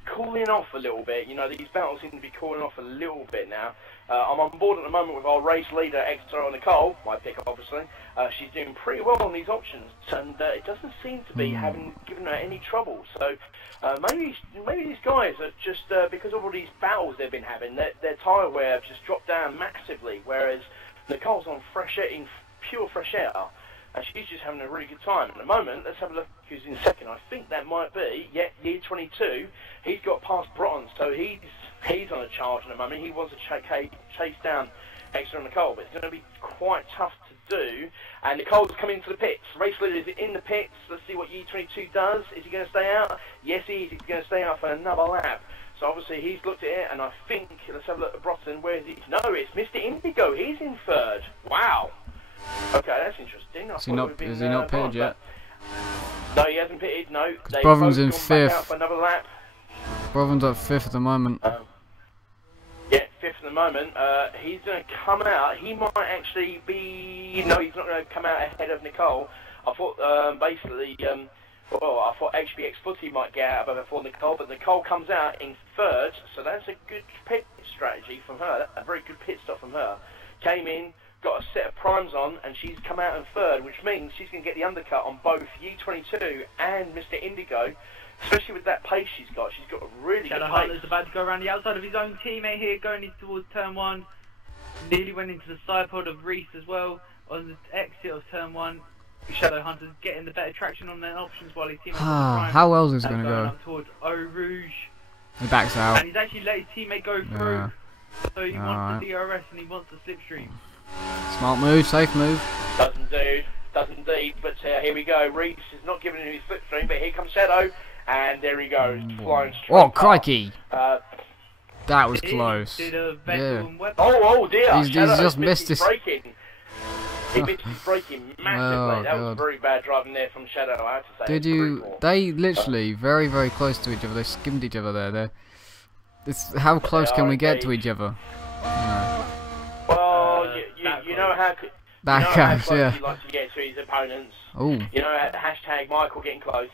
cooling off a little bit. You know, these battles seem to be cooling off a little bit now. I'm on board at the moment with our race leader, Xrl Nicole, my pick obviously. She's doing pretty well on these options, and it doesn't seem to be giving her any trouble. So maybe these guys are just, because of all these battles they've been having, their tyre wear have just dropped down massively, whereas Nicole's on fresh air, in pure fresh air, and she's just having a really good time. At the moment, let's have a look who's in 2nd. I think that might be, Ye 22. He's got past Broughton, so he's on a charge at the moment. He wants to chase down Xrl Nicole, but it's going to be quite tough to do. And Nicole's coming into the pits. Race leader is in the pits. Let's see what Ye 22 does. Is he going to stay out? Yes, he is. He's going to stay out for another lap. So obviously he's looked at it, and I think, let's have a look at Broughton. Where is he? No, it's Mr. Indigo. He's in 3rd. Wow. Okay, that's interesting. Is he not pitted yet? No, he hasn't pitted. No, they've Brother's both in gone back out 5th. for another lap. Brother's at 5th at the moment. Yeah, 5th at the moment. He's going to come out. He might actually be... No, he's not going to come out ahead of Nicole. I thought, basically, I thought HBX Footy might get out before Nicole, but Nicole comes out in 3rd, so that's a good pit strategy from her. A very good pit stop from her. Came in, got a set of primes on, and she's come out in 3rd, which means she's going to get the undercut on both Yi22 and Mr. Indigo. Especially with that pace she's got a really good pace. Shadow Hunter's about to go around the outside of his own teammate here, going in towards turn 1. Nearly went into the side pod of Reese as well. On the exit of turn 1, Shadow Hunter's getting the better traction on their options while his teammate's on the prime. How well is this going to go? Up towards Eau Rouge. He backs out. And he's actually let his teammate go through. Yeah. So he wants the DRS and he wants the slipstream. Smart move, safe move. Does indeed, but here we go. Reese is not giving him his slipstream, but here comes Shadow. And there he goes, flying straight. Oh, crikey! That was close. Yeah. Oh dear! He's just missed his braking. He missed his braking massively. That was very bad driving there from Shadow, I have to say. Did you? They literally very, very close to each other. They skimmed each other there. How close can we get to each other? Well, you know how. Back out, yeah. He likes to get to his opponents. Oh. You know, hashtag Michael getting close.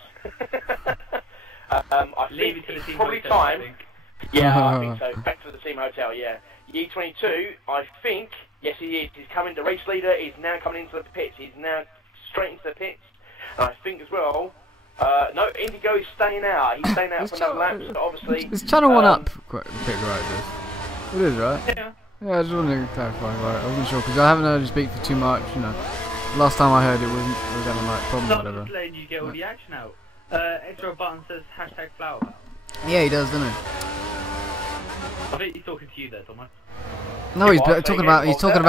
I think it's probably time. Yeah, I think so. Back to the team hotel, yeah. Yi22, I think, yes he is. He's coming, the race leader is now coming into the pits. He's now straight into the pits. And I think as well, no, Indigo is staying out. He's staying out for another lap, so obviously... It's channel 1 up. Quick, right, this. It is, right? Yeah. Yeah, I just wanted to clarify, right? I wasn't sure, because I haven't heard you speak for too much, you know. Last time I heard it was having like problem or whatever. Not letting you get all the action out. Xrl Button says hashtag flower power. Yeah, he does, doesn't he? I think he's talking to you there, Thomas. No, he's talking about Nicole. He's talking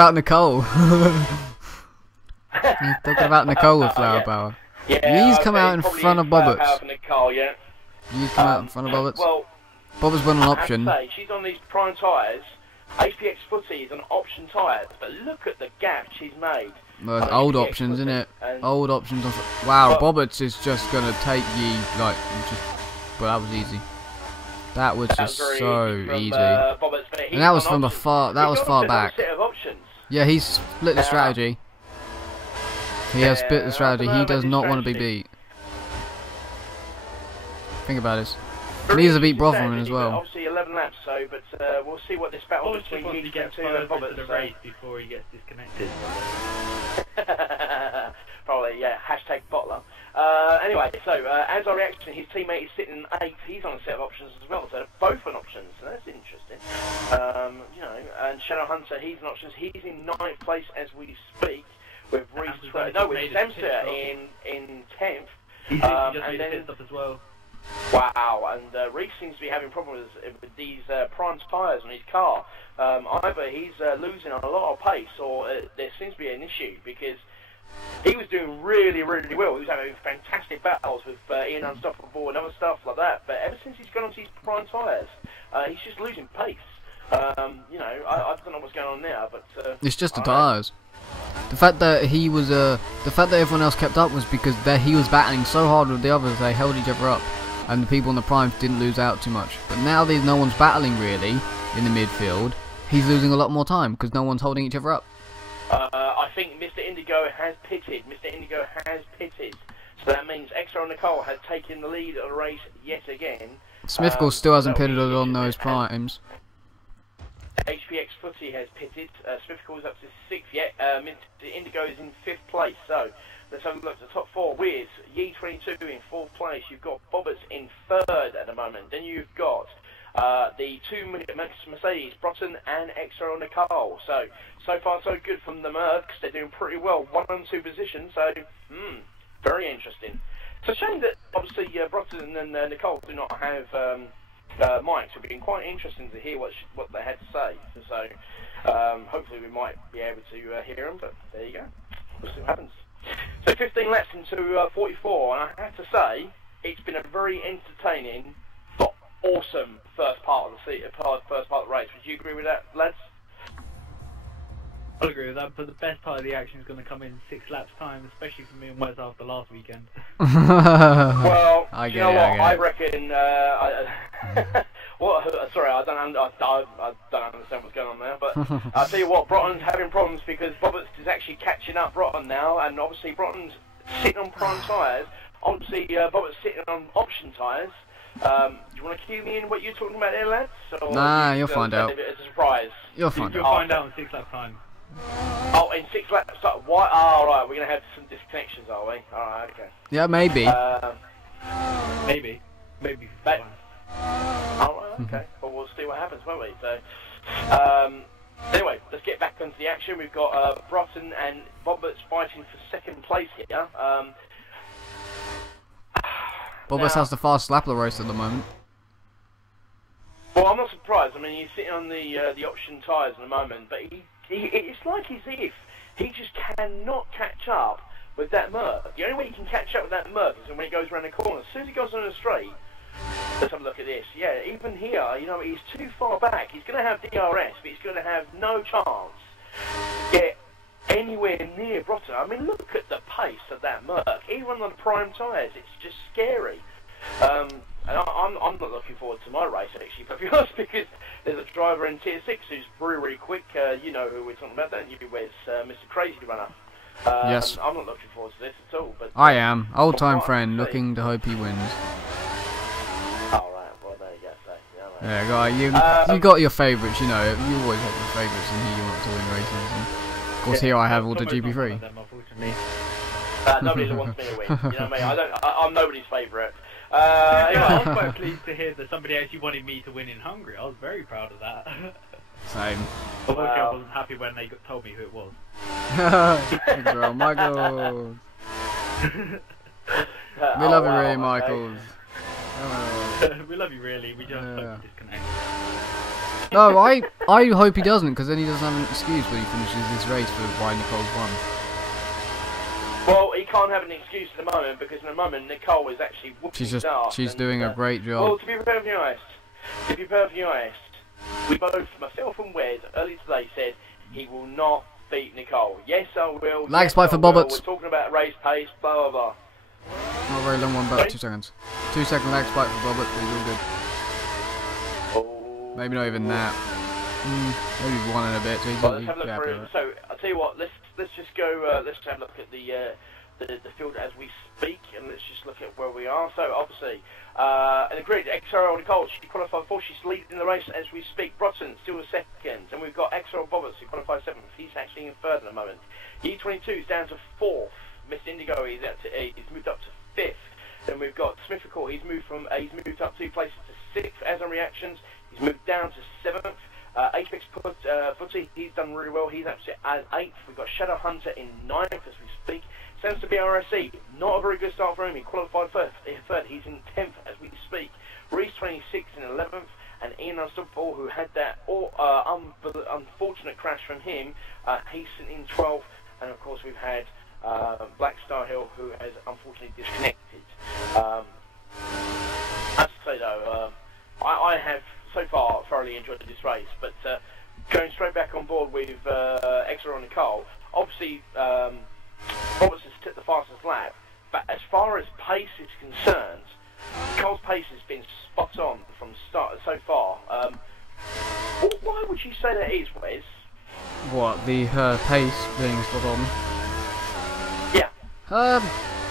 about Nicole with flower power. Yeah, He's come out in front of Bobbits. Nicole, yeah. He's come out in front of Bobbits. Well, Bobbits won an option. Say, she's on these prime tyres. HPX Footy is on option tyres, but look at the gap she's made. Well, old options, isn't it? Old options. Wow, Bobbits is just gonna take you like just. Well, that was easy. That was just so easy. And that was from the far. That was far back. Yeah, he's split the strategy. He has split the strategy. He does not want to be beat. Think about this. He needs to beat Brotherman as well. Obviously 11 laps, so but we'll see what this battle between Yi22 and Bobbits. The race before he gets disconnected. Probably, yeah. Hashtag bottler. Anyway, so as our reaction, his teammate is sitting in 8th. He's on a set of options as well, so both on options. So that's interesting. You know, and Shadow Hunter, he's on options. He's in 9th place as we speak. With Reese, with Samster in 10th. He's just made a pit stop as well. Wow, and Reese seems to be having problems with these prime tyres on his car. Either he's losing a lot of pace, or there seems to be an issue, because he was doing really, really well. He was having fantastic battles with Ian Unstoppable and other stuff like that, but ever since he's gone onto his prime tyres, he's just losing pace. You know, I don't know what's going on now, but... it's just the tyres. The fact that he was, the fact that everyone else kept up was because he was battling so hard with the others, they held each other up. And the people on the primes didn't lose out too much. But now there's no one's battling really in the midfield. He's losing a lot more time because no one's holding each other up. I think Mr. Indigo has pitted. So that means Xrl and Nicole has taken the lead of the race yet again. Smithgold still hasn't pitted on those primes. HPX Footy has pitted. Smithgold's up to 6th yet. Mr. Indigo is in 5th place. So let's have a look at the top 4 with Yi22 in 4th place. You've got Bobbits in 3rd at the moment. Then you've got the 2 Mercedes, Broughton and Xrl Nicole. So far so good from the Mercs. They're doing pretty well. 1 and 2 positions. So, very interesting. It's a shame that obviously Broughton and Nicole do not have mics. It would be quite interesting to hear what they had to say. So hopefully we might be able to hear them. But there you go. We'll see what happens. So 15 laps into 44, and I have to say, it's been a very entertaining, but awesome first part of the race. Would you agree with that, lads? I'll agree with that, but the best part of the action is going to come in 6 laps time, especially for me and Wes after last weekend. Well, I you know what? I reckon. Sorry, I don't understand what's going on there. But I'll tell you what, Broughton's having problems because Roberts is actually catching up Broughton now, and obviously Broughton's sitting on prime tyres. Obviously, Roberts sitting on option tyres. Do you want to cue me in what you're talking about there, lads? Or nah, you'll find out. It's a surprise. You'll find You'll find out in 6 laps time. Oh, in 6 laps. Why? Oh, right. We're gonna have some disconnections, are we? All right. Okay. Yeah, maybe. Maybe. Oh, okay. Well, we'll see what happens, won't we? So, anyway, let's get back into the action. We've got Broughton and Roberts fighting for 2nd place here. Roberts has the fastest lap of the race at the moment. Well, I'm not surprised. I mean, he's sitting on the option tyres at the moment, but it's like as if he just cannot catch up with that Merc. The only way he can catch up with that Merc is when he goes around the corner. As soon as he goes on the straight, let's have a look at this. Yeah, even here, you know, he's too far back. He's going to have DRS, but he's going to have no chance to get anywhere near Broughton. I mean, look at the pace of that Merc. Even on the prime tyres, it's just scary. And I'm not looking forward to my race, actually, to be honest, because there's a driver in Tier 6 who's really quick. You know who we're talking about, don't you? Where's Mr. Crazy Runner? Yes. I'm not looking forward to this at all. But I am. Old-time friend, looking to hope he wins. All right, well, there you go. So, yeah, guy, you got your favourites, you know. You always have your favourites, and here you want to win races. And of course, here I have all the GP3. Nobody wants me to win. You know what I mean? I'm nobody's favourite. Anyway, I was quite pleased to hear that somebody actually wanted me to win in Hungary. I was very proud of that. Same. Unfortunately, I wasn't happy when they told me who it was. Xrl Michaels. We love you, really, Michaels. We love you, really. We just hope you disconnect. No, I hope he doesn't, because then he doesn't have an excuse when he finishes this race for why Nicole's won. Well, he can't have an excuse at the moment because at the moment Nicole is actually whooping his ass. She's doing a great job. Well, to be perfectly honest, we both, myself and Wes, earlier today said he will not beat Nicole. Yes, I will. Lag spike for Bobbits. We're talking about race pace, blah blah blah. Not a very long one, about 2 seconds. 2-second lag spike for Bobbits, but he's all good. Oh. Maybe not even that. Maybe 1 and a bit. So, well, let's have a look through. So I'll tell you what. Let's just go. Let's have a look at the field as we speak, and let's just look at where we are. So obviously, in the grid, Xrl Nicole, she qualified 4th. She's leading the race as we speak. Broughton still 2nd, and we've got Xrl Roberts who qualified 7th. He's actually in 3rd at the moment. E22 is down to 4th. Miss Indigo he's moved up to 5th. Then we've got Smithical. He's moved up 2 places to 6th. As on reactions, he's moved down to 7th. Apex Footy, he's done really well. He's actually at 8th. We've got Shadow Hunter in 9th as we speak. Sounds to be RSC. Not a very good start for him. He qualified 3rd. He's in 10th as we speak. Reese 26th in 11th. And Ian Unstoppable, who had that unfortunate crash from him, he's sitting in 12th. And of course, we've had Black Star Hill, who has unfortunately disconnected. I have to say though, I have so far thoroughly enjoyed this race, but going straight back on board with Xrl Nicole, obviously Roberts has took the fastest lap, but as far as pace is concerned, Nicole's pace has been spot on from start so far. Why would you say that is, Wes? What, her pace being spot on? Yeah.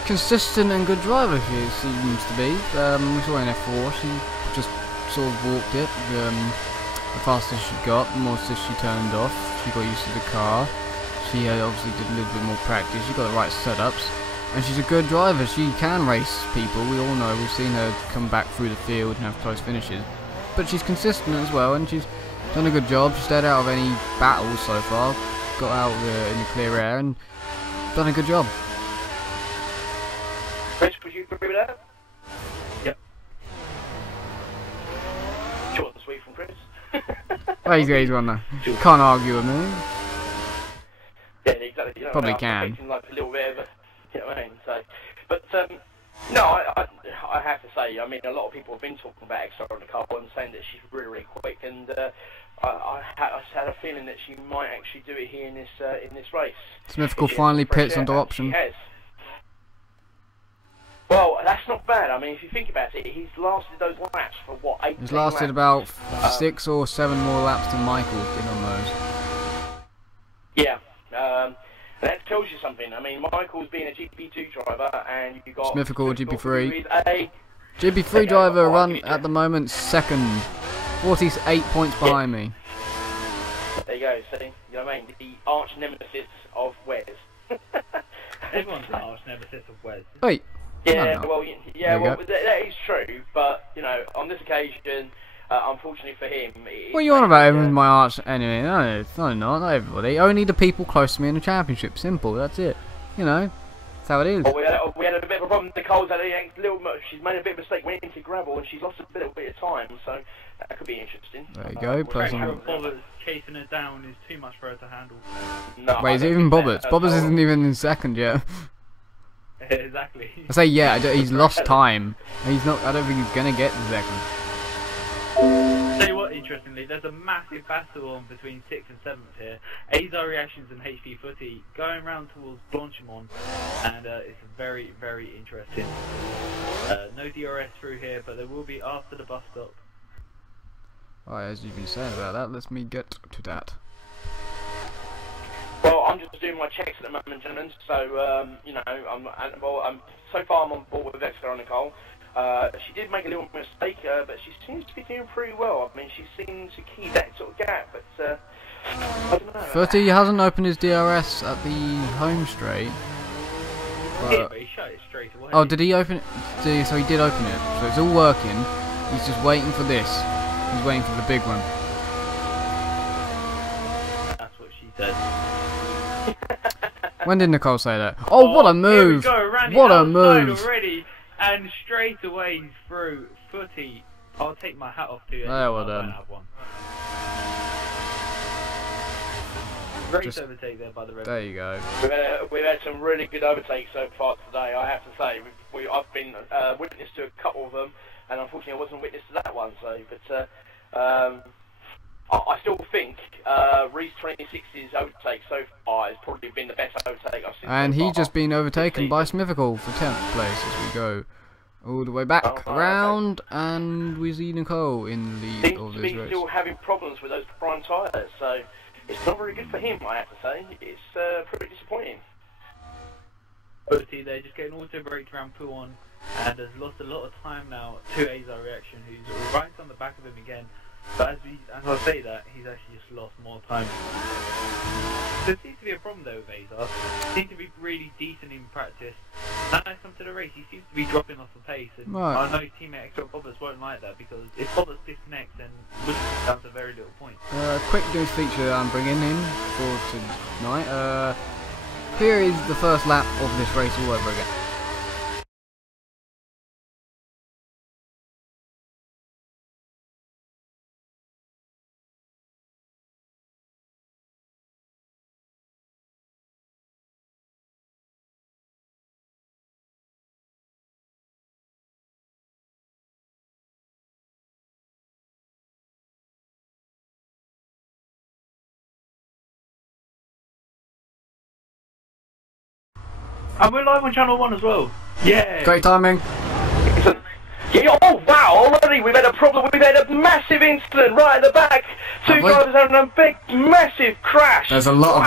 Consistent and good driver she seems to be. We saw in F4, she just sort of walked it. The faster she got, the more she turned off. She got used to the car. She obviously did a little bit more practice. She got the right setups, and she's a good driver. She can race people. We all know. We've seen her come back through the field and have close finishes. But she's consistent as well, and she's done a good job. She's stayed out of any battles so far. Got out in the clear air and done a good job. Chris, would you agree with that? Yep. Short and sweet from Chris. Well, he's one though. Can't argue with me. Yeah, exactly. You know, Probably can. Like a little bit of a, you know what I mean? So, but no, I I have to say, I mean, a lot of people have been talking about Xrl Nicole and saying that she's really, really quick, and I had a feeling that she might actually do it here in this race. Smithfield finally pits under option. She has. Well, that's not bad. I mean, if you think about it, he's lasted those laps for what, 8 He's lasted laps? about 6 or 7 more laps than Michael did on those. Yeah. That tells you something. I mean, Michael's being a GP2 driver, and you got Smithfield GP3. A GP3 driver run at the moment second, 48 points behind me. There you go. See, you know what I mean? The arch nemesis of Wes. Everyone's the arch nemesis of Wes. Wait. Yeah, no. well, that is true, but you know, on this occasion, unfortunately for him, What are you on about? Everyone's my arch enemy. No, it's not everybody. Only the people close to me in the championship. Simple. That's it. You know, that's how it is. Well, we had a bit of a problem. Nicole's had she's made a bit of a mistake, went into gravel, and she's lost a little bit of time. So that could be interesting. There you go. Bobberts chasing her down is too much for her to handle. No, wait, is it even Bobberts? Bobberts isn't even in second yet. Exactly. I say yeah. He's lost time. He's not. I don't think he's gonna get the second. Tell you what, interestingly, there's a massive battle on between 6th and 7th here. Azar Reactions and HP Footy going round towards Blanchimont, and it's very, very interesting. No DRS through here, but there will be after the bus stop. Right, as you've been saying about that, let me get to that. Well, I'm just doing my checks at the moment, gentlemen. So you know, so far I'm on board with Xrl Nicole. She did make a little mistake, but she seems to be doing pretty well. I mean, she seems to keep that sort of gap, but I don't know. 30 hasn't opened his DRS at the home straight. Yeah, but he shut it straight away. Oh, did he open it? So he did open it. So it's all working. He's just waiting for this. He's waiting for the big one. That's what she said. When did Nicole say that? Oh, what a move! What a move! Already, and straight away through Footy. I'll take my hat off to you. Yeah, well done. Great overtake there by the Red Bull. There you go. We've had some really good overtakes so far today, I have to say. I've been witness to a couple of them, and unfortunately I wasn't witness to that one. So, but I still think Reese 26's overtake so far has probably been the best overtake I've seen. And so he's just been overtaken by Smithfield for 10th place as we go all the way back around, and we see Nicole in the lead of this race. Seems to be still having problems with those prime tyres, so it's not very good for him, I have to say. It's pretty disappointing. Footy, they're just getting auto braked around Pouon, and has lost a lot of time now to Azar Reaction, who's right on the back of him again. But as I say that, he's actually just lost more time. There seems to be a problem though with Azar. He seems to be really decent in practice. Now when it comes to the race, he seems to be dropping off the pace. And right. I know his teammate Xrl Bobberts won't like that, because if Bobberts disconnects, then Wood's down to very little point. Quick news feature I'm bringing in for tonight. Here is the first lap of this race all over again. And we're live on Channel 1 as well. Yeah. Great timing. Yeah, oh wow, already we've had a problem, we've had a massive incident right at the back. Two drivers having a big, massive crash. There's a lot of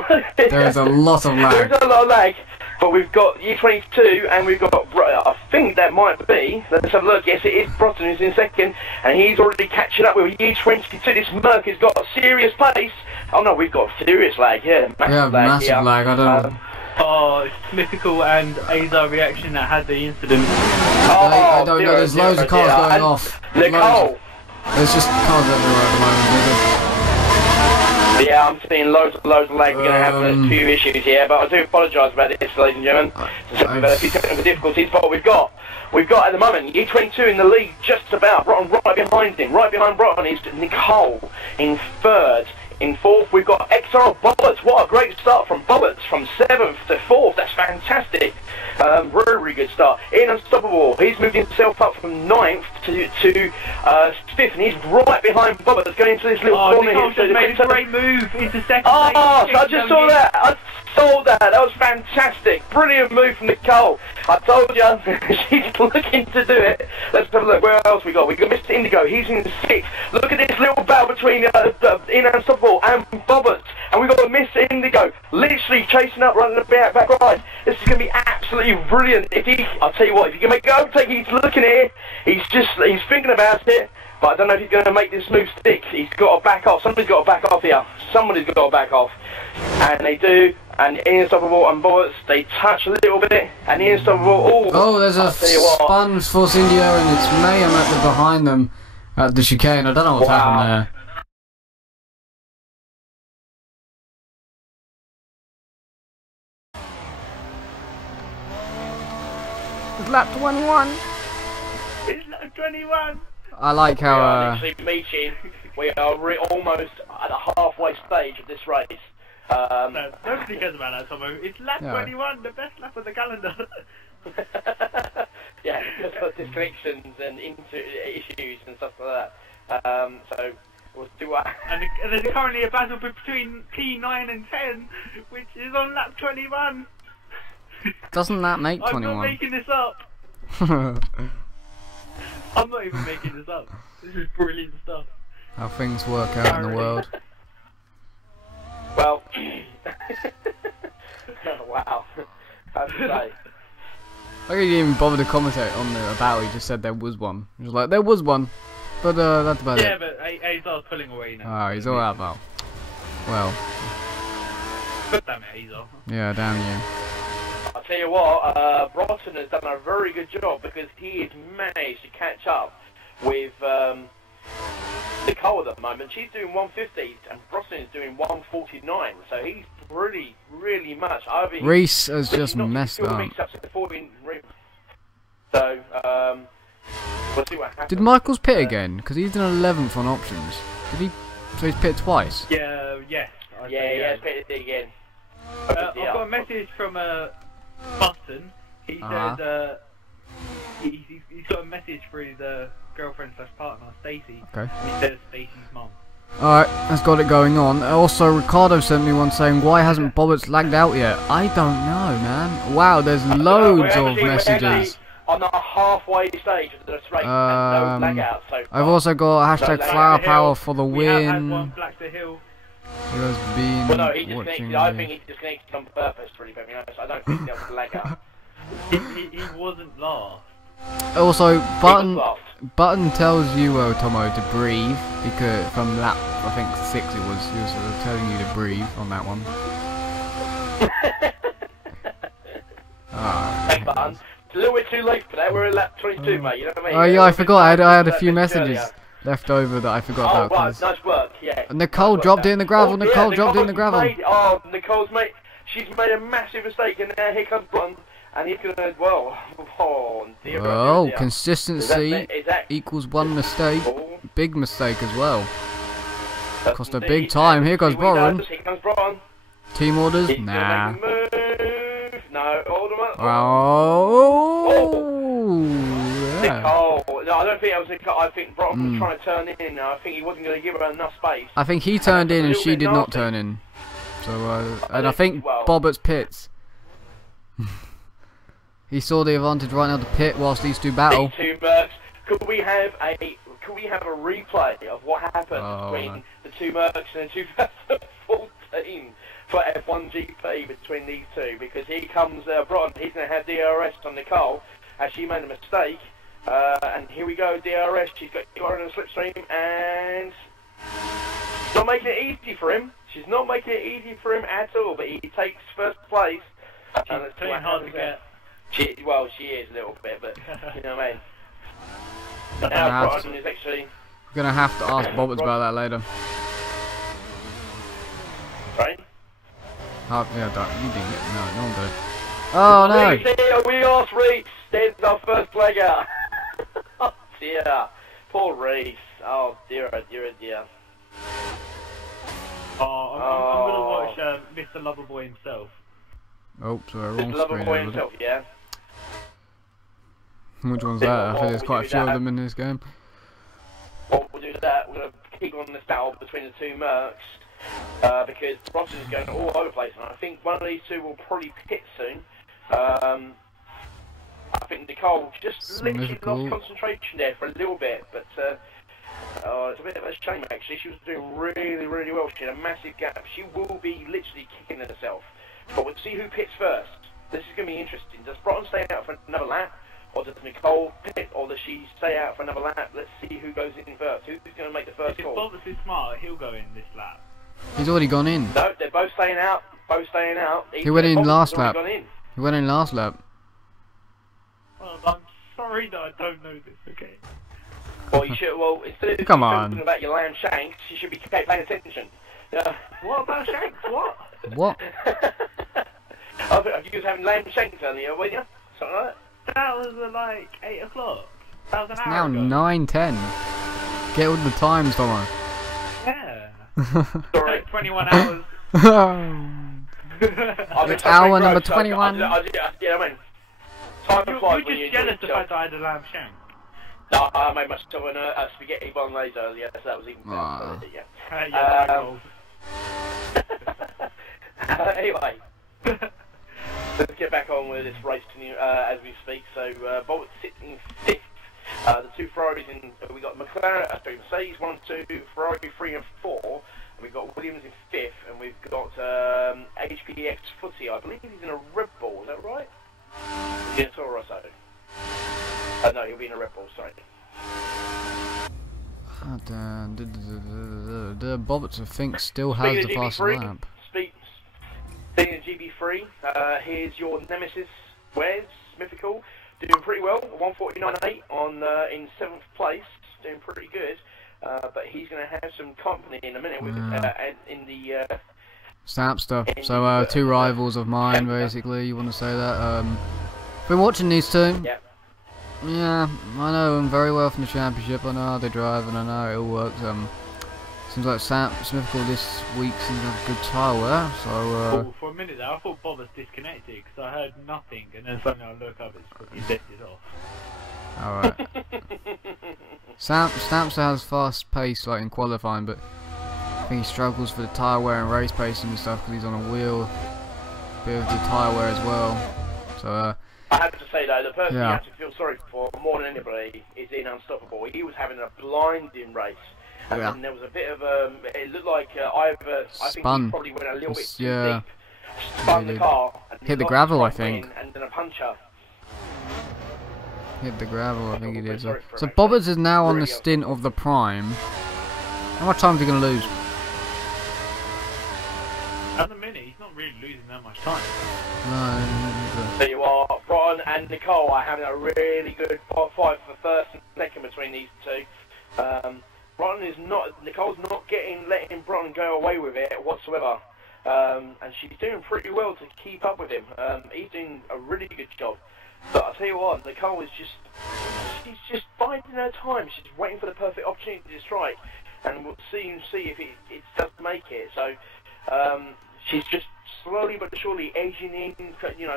lag. There's a lot of lag. There's a lot of lag. But we've got year 22 and we've got, I think that might be, let's have a look, yes it is Broughton who's in second, and he's already catching up with year 22. This Merc has got a serious pace. Oh no, we've got serious lag, yeah, massive lag. I don't know. Oh, it's Mythical and Azar Reaction that had the incident. I don't know, there's loads of cars going off. Nicole! There's just cars everywhere at the moment. Yeah, I'm seeing loads of lag. We're going to have a few issues here, but I do apologise about this, ladies and gentlemen. We've had a few technical difficulties, but we've got at the moment year 22 in the lead, just about right behind him. Right behind Broughton is Nicole in third In fourth, we've got Xrl F1. What a great start from Bobbert, from 7th to 4th. That's fantastic. Really good start. In Unstoppable, he's moved himself up from 9th to 5th, and he's right behind Bobbert, going into this little corner here. Just made a great move into second. Oh, so I just saw that. I saw that. That was fantastic. Brilliant move from Nicole. I told you, she's looking to do it. Let's have a look. Where else we got? We got Mr. Indigo. He's in 6th. Look at this little battle between In Unstoppable and Bobbert, and we got Mr. Indigo literally chasing up, running the back ride. This is going to be absolutely brilliant. I'll tell you what, if you can make go, he's looking at it. He's thinking about it. But I don't know if he's going to make this move stick. He's got to back off. Somebody's got to back off here. Somebody's got to back off. And they do. And Unstoppable and Bobbert, they touch a little bit. And Unstoppable, oh, there's a spun for Indio, and it's Mayhem at the behind them at the chicane. I don't know what's happened there. It's lap 21. It's lap 21. I like how. We are literally meeting. We are almost at the halfway stage of this race. No, nobody cares about that, Tomo. It's lap 21, the best lap of the calendar. Yeah, because of disconnections and issues and stuff like that. So we'll see what. And there's currently a battle between P9 and 10, which is on lap 21. Doesn't that make 21? I'm not making this up. I'm not even making this up. This is brilliant stuff. How things work out in the world. Well, wow. How to say? I didn't even bother to commentate on the battle. He just said there was one. He was like, there was one, but that's about it. Yeah, but Azar's pulling away now. Oh, he's all out now. Well. Damn it, Azar. Yeah, damn you. I'll tell you what, Broughton has done a very good job because he has managed to catch up with Nicole at the moment. She's doing 150 and Broughton is doing 149, so he's really much over. Reese has just messed up. So, we'll see what happens. Did Michaels pit again? Because he's done 11th on options. Did he? So he's pit twice? Yeah, yes. Yeah, pitted again. I've got a message from Button. He said he's got a message for his girlfriend / partner, Stacey. Okay. He says Stacey's mum. Alright, that's got it going on. Also, Ricardo sent me one saying, why hasn't Bobbert's lagged out yet? I don't know, man. Wow, there's loads of messages. On the halfway stage of this race, and no lag out so far. I've also got hashtag flower power for the We have had win. one Black to Hill. He has been Well, no, he watching disconnected. I think he disconnected on purpose, really, but honest. I don't think there was a lag out. He wasn't last. Also, Button tells you, Tomo, to breathe because from lap, I think 6 it was. He was telling you to breathe on that one. Thanks, Button. It's a little bit too late for that. We're at lap 22, mate. You know what I mean? Oh yeah, I forgot. I had a few messages left over that I forgot about. Oh, right, nice work. Yeah. Nicole dropped it in the gravel. Nicole dropped it in the gravel. Nicole's mate. She's made a massive mistake, and now here comes Button. And he's gonna, dear. Well, consistency equals one mistake. Big mistake as well. Cost a big time. Here goes Broughton. Here comes Broughton. Team orders? He's nah. No, yeah. Nicole. No, I don't think that was Nicole. I think Broughton was trying to turn in. I think he wasn't going to give her enough space. I think he turned in and she did not turn in. So, and I think Bobbert's pits. He saw the advantage right now to pit whilst these two battle. These two Mercs. Could we have a replay of what happened between the two Mercs in 2014 for F1 GP between these two? Because here comes Broughton. He's going to have DRS on Nicole as she made a mistake. And here we go, DRS. She's got her in a slipstream and she's not making it easy for him. She's not making it easy for him at all. But he takes first place. She's playing hard to get. She is a little bit, but you know what I mean. But now Broughton is actually. We're gonna have to ask Bobberts about that later. Right? Oh, yeah, you didn't get no one did. Oh no! We asked Reese. There's our first leg out. Oh dear, poor Reese. Oh dear, oh dear, oh dear. Oh, I'm gonna watch Mr. Loverboy himself. Oh, sorry, wrong Mr. screen. Loverboy himself, yeah. Which one's that? I think there's quite a few of them in this game. Well, we'll do that. We're going to keep on this battle between the two Mercs. Because Bronson is going all over the place, and I think one of these two will probably pit soon. I think Nicole just literally lost concentration there for a little bit, but it's a bit of a shame actually. She was doing really, really well. She had a massive gap. She will be literally kicking herself. But we'll see who pits first. This is going to be interesting. Does Bronson stay out for another lap? Or does Nicole pit, or does she stay out for another lap? Let's see who goes in first. Who's going to make the first call? If Bob's is smart, he'll go in this lap. He's already gone in. No, they're both staying out. Both staying out. He went in last lap. He went in last lap. Well, I'm sorry that I don't know this, okay? Well, you should. Well, instead of talking about your lamb shanks, you should be paying attention. What about shanks? What? What? I think you was having lamb shanks earlier, weren't you? Something like that. That was like 8 o'clock. That was an It's hour ago. now 9:10. Get all the times, Tomo. Yeah. Sorry. 21 hours. It's hour number 21. Yeah, I mean, time flies when you're just jealous the fact that I had a lamb shank. No, I made myself a spaghetti bolognese earlier, so that was even better. Yeah. Anyway, let's get back on with this race as we speak. So, Bolt sitting 5th. The two Ferraris in, we got McLaren, Mercedes 1 and 2, Ferrari 3 and 4, and we've got Williams in 5th, and we've got HPX Footy, I believe he's in a Red Bull, is that right? He's in a Toro Rosso. No, he'll be in a Red Bull, sorry. The Bobbits, I think, still has the fastest lap. Speaking of GB3, here's your nemesis, Wes, Mythical, doing pretty well, 149.8 on in 7th place, doing pretty good. But he's going to have some company in a minute with in the Snap stuff. So two rivals of mine, basically. You want to say that? Been watching these two. Yeah. Yeah, I know them very well from the championship. I know how they drive, and I know how it all works. Seems like Sam Smithfield this week seems to have a good tyre wear. So for a minute there, I thought Bob was disconnected because I heard nothing, and then suddenly I look up, it's lifted off. Alright. Stamps has fast pace like in qualifying, but I think he struggles for the tyre wear and race pacing and stuff because he's on a wheel. Bit of the tyre wear as well. So I have to say though, the person you have to feel sorry for more than anybody is in Unstoppable. He was having a blinding race. And then there was a bit of it looked like I think he probably went a little bit too deep. Spun the car. And hit the gravel, I think. And then a puncher. Hit the gravel, I think he did. So Bobbers is now on the stint of the prime. How much time is he going to lose? At the minute, he's not really losing that much time. No. There you are. Bron and Nicole are having a really good fight for first and second between these two. Bron is not. Nicole's not letting Bron go away with it whatsoever, and she's doing pretty well to keep up with him. He's doing a really good job. But I'll tell you what, Nicole is she's just biding her time. She's waiting for the perfect opportunity to strike, and we'll see if it does make it. So she's just slowly but surely edging in,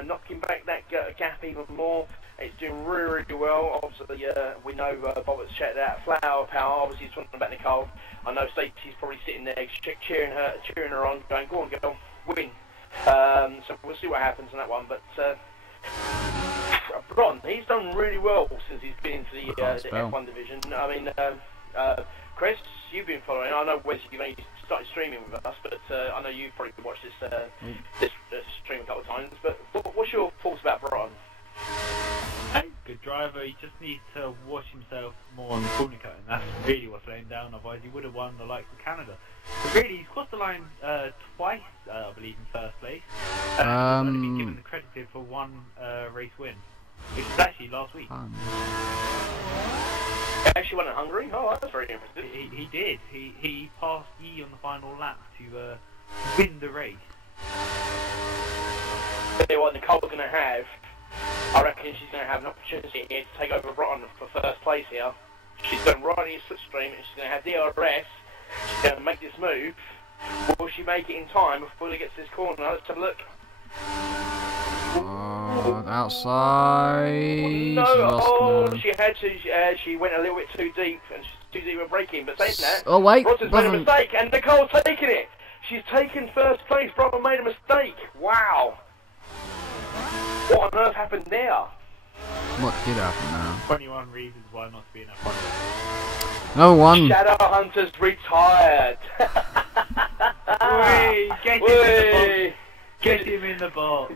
knocking back that gap even more. It's doing really, really well. Obviously, we know Bobbitt's checked out Flower Power. Obviously, he's talking about Nicole. I know Stacey's probably sitting there cheering her on, going, "Go on, girl, win." So we'll see what happens in that one. But Bron, he's done really well since he's been into the F1 division. I mean, Chris, you've been following. I know Wes, you've only started streaming with us, but I know you've probably watched this stream a couple of times. But what's your thoughts about Bron? Good driver, he just needs to wash himself more on the corner cutting. That's really what's letting down, otherwise he would have won the likes of Canada. But really, he's crossed the line twice, I believe, in first place. He's only been given the credited for one race win, which was actually last week. He actually won in Hungary? Oh, that's very impressive. He did. He passed Yi on the final lap to win the race. Tell you what Nicole's going to have, I reckon she's going to have an opportunity here to take over Broughton for first place here. She's going right in his slipstream and she's going to have DRS. She's going to make this move Will she make it in time before he gets to this corner? Let's have a look. Outside. No, she had to. She went a little bit too deep, and she's too deep with braking. But saying that, oh wait, Rosser's made a mistake, and Nicole's taken it. She's taken first place. Brother made a mistake. Wow. What on earth happened there? What did happen now? 21 reasons why not to be in F1. No one. Shadow Hunter's retired. Wait, get him in the box. Get him in the box.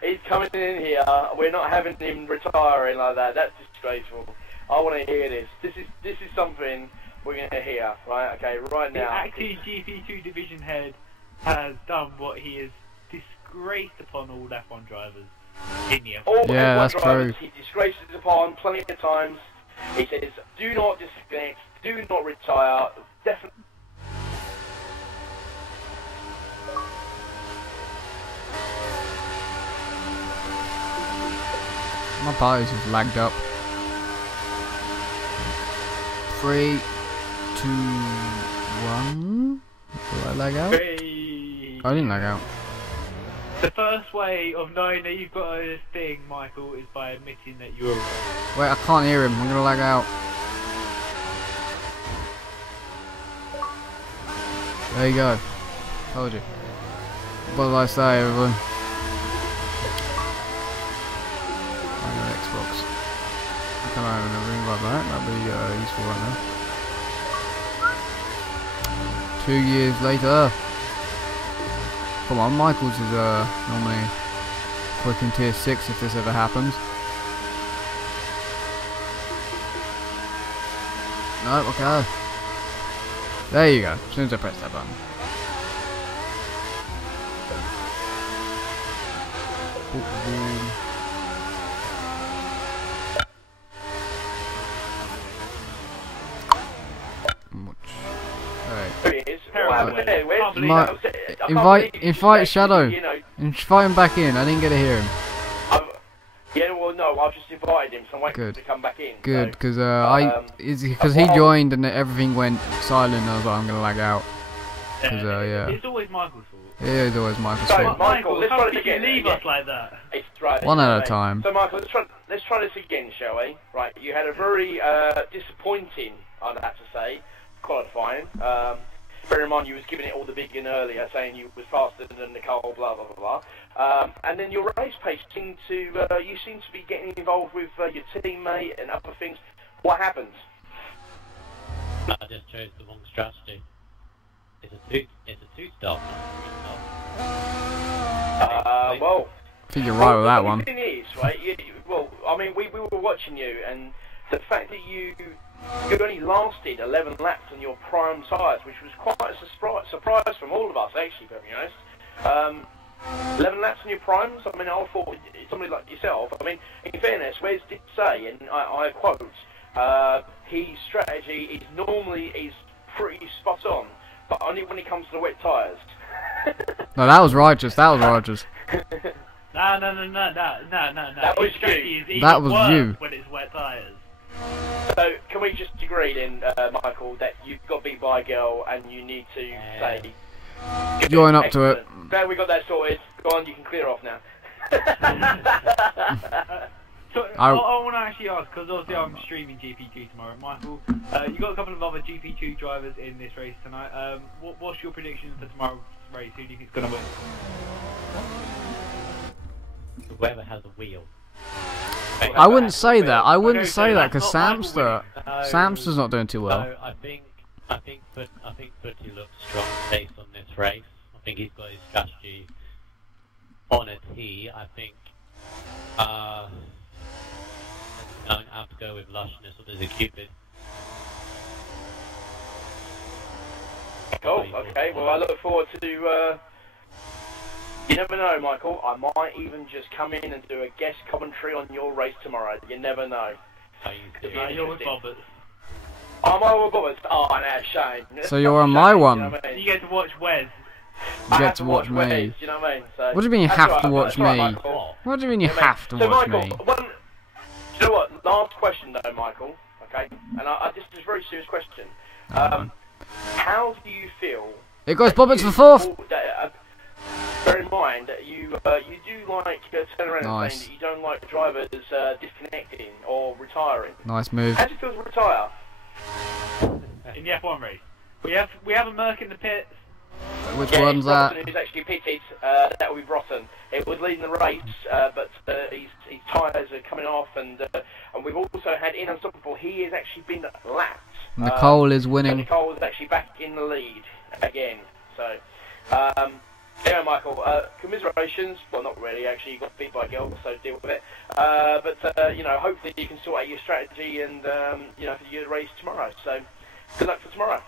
He's coming in here. We're not having him retiring like that. That's disgraceful. I want to hear this. This is something we're going to hear. Right? Okay. Right now. The acting GP2 division head has done what he has disgraced upon all F1 drivers in the F1. All yeah, F1 that's drivers, true. He disgraces upon plenty of times. He says, "Do not disconnect. Do not retire. Definitely." My party's just lagged up. 3, 2, 1. Did I lag out? Hey. I didn't lag out. The first way of knowing that you've got a thing, Michael, is by admitting that you're wrong. Wait, I can't hear him. I'm gonna lag out. There you go. Told you. What did I say, everyone? Xbox. I can have anything like that. That'd be useful right now. 2 years later. Come on, Michael's is normally quick in tier 6 if this ever happens. No, okay. There you go. As soon as I press that button. Invite Shadow. Invite him back in. I didn't get to hear him. Yeah, well, no, I've just invited him, so I'm waiting for him to come back in. Good, because so, he joined and everything went silent. And I was like, I'm gonna lag out. Cause yeah. It's always Michael's fault. Yeah, it's always Michael's so, fault. Michael, let's try this again. Leave us like that. It's right. One at a time. So, Michael, let's try this again, shall we? Right, you had a very disappointing, I'd have to say, qualifying. Bear in mind, you was giving it all the big in earlier, saying you was faster than Nicole, blah blah blah blah. And then your race pace seemed to, you seem to be getting involved with your teammate and other things. What happened? I just chose the wrong strategy. It's a two-stop, not a three-stop. Well, I think you're right with that one. The thing is, right? Well, I mean, we were watching you, and the fact that you only lasted 11 laps on your prime tyres, which was quite a surprise from all of us, actually, to be honest. 11 laps on your primes. I mean, I thought somebody like yourself. I mean, in fairness, Wes did say, and I quote, his strategy is normally pretty spot on, but only when it comes to the wet tyres. No, that was righteous. That was righteous. No. That was you. That was you. When it's wet tyres. So, can we just agree then, Michael, that you've got beat by a girl and you need to say... Join up to it. Glad we got that sorted. Go on, you can clear off now. So, I want to actually ask, because obviously I'm streaming GP2 tomorrow, Michael. You got a couple of other GP2 drivers in this race tonight. What's your prediction for tomorrow's race? Who do you think is going to win? Whoever has a wheel. I wouldn't say that. I wouldn't say that because Samster's not doing too well. No, I think Footy looks strong based on this race. I think he's got his strategy on it. I think I'm going to have to go with Lushness or there's a Cupid. Cool. Okay. Well, I look forward to. You never know, Michael. I might even just come in and do a guest commentary on your race tomorrow. You never know. You're with Bobbers. I'm over Bobbers. Oh, no, shame. So you're on my one. You know what I mean? You get to watch Wes. You get to watch me. Wes, you know what I mean? So, what do you mean you have to watch me? Right, What do you mean you have to watch Michael, me? Do you know what? Last question though, Michael. Okay, and this is a very serious question. How do you feel Here goes Bobbitt's for fourth. Bear in mind that you do like turn around and saying that you don't like drivers disconnecting or retiring. Nice move. How do you feel to retire? In the F1 race, we have a Merc in the pits. Which one's that? Who's actually pitted? That will be Broughton. It was leading the race, but his tyres are coming off, and we've also had in Unstoppable. He has actually been lapped. Nicole is winning. So Nicole is actually back in the lead again. So, anyway, Michael, commiserations. Well, not really. Actually, you got beat by a girl, so deal with it. But you know, hopefully you can sort out your strategy and you know, for your race tomorrow. So, good luck for tomorrow.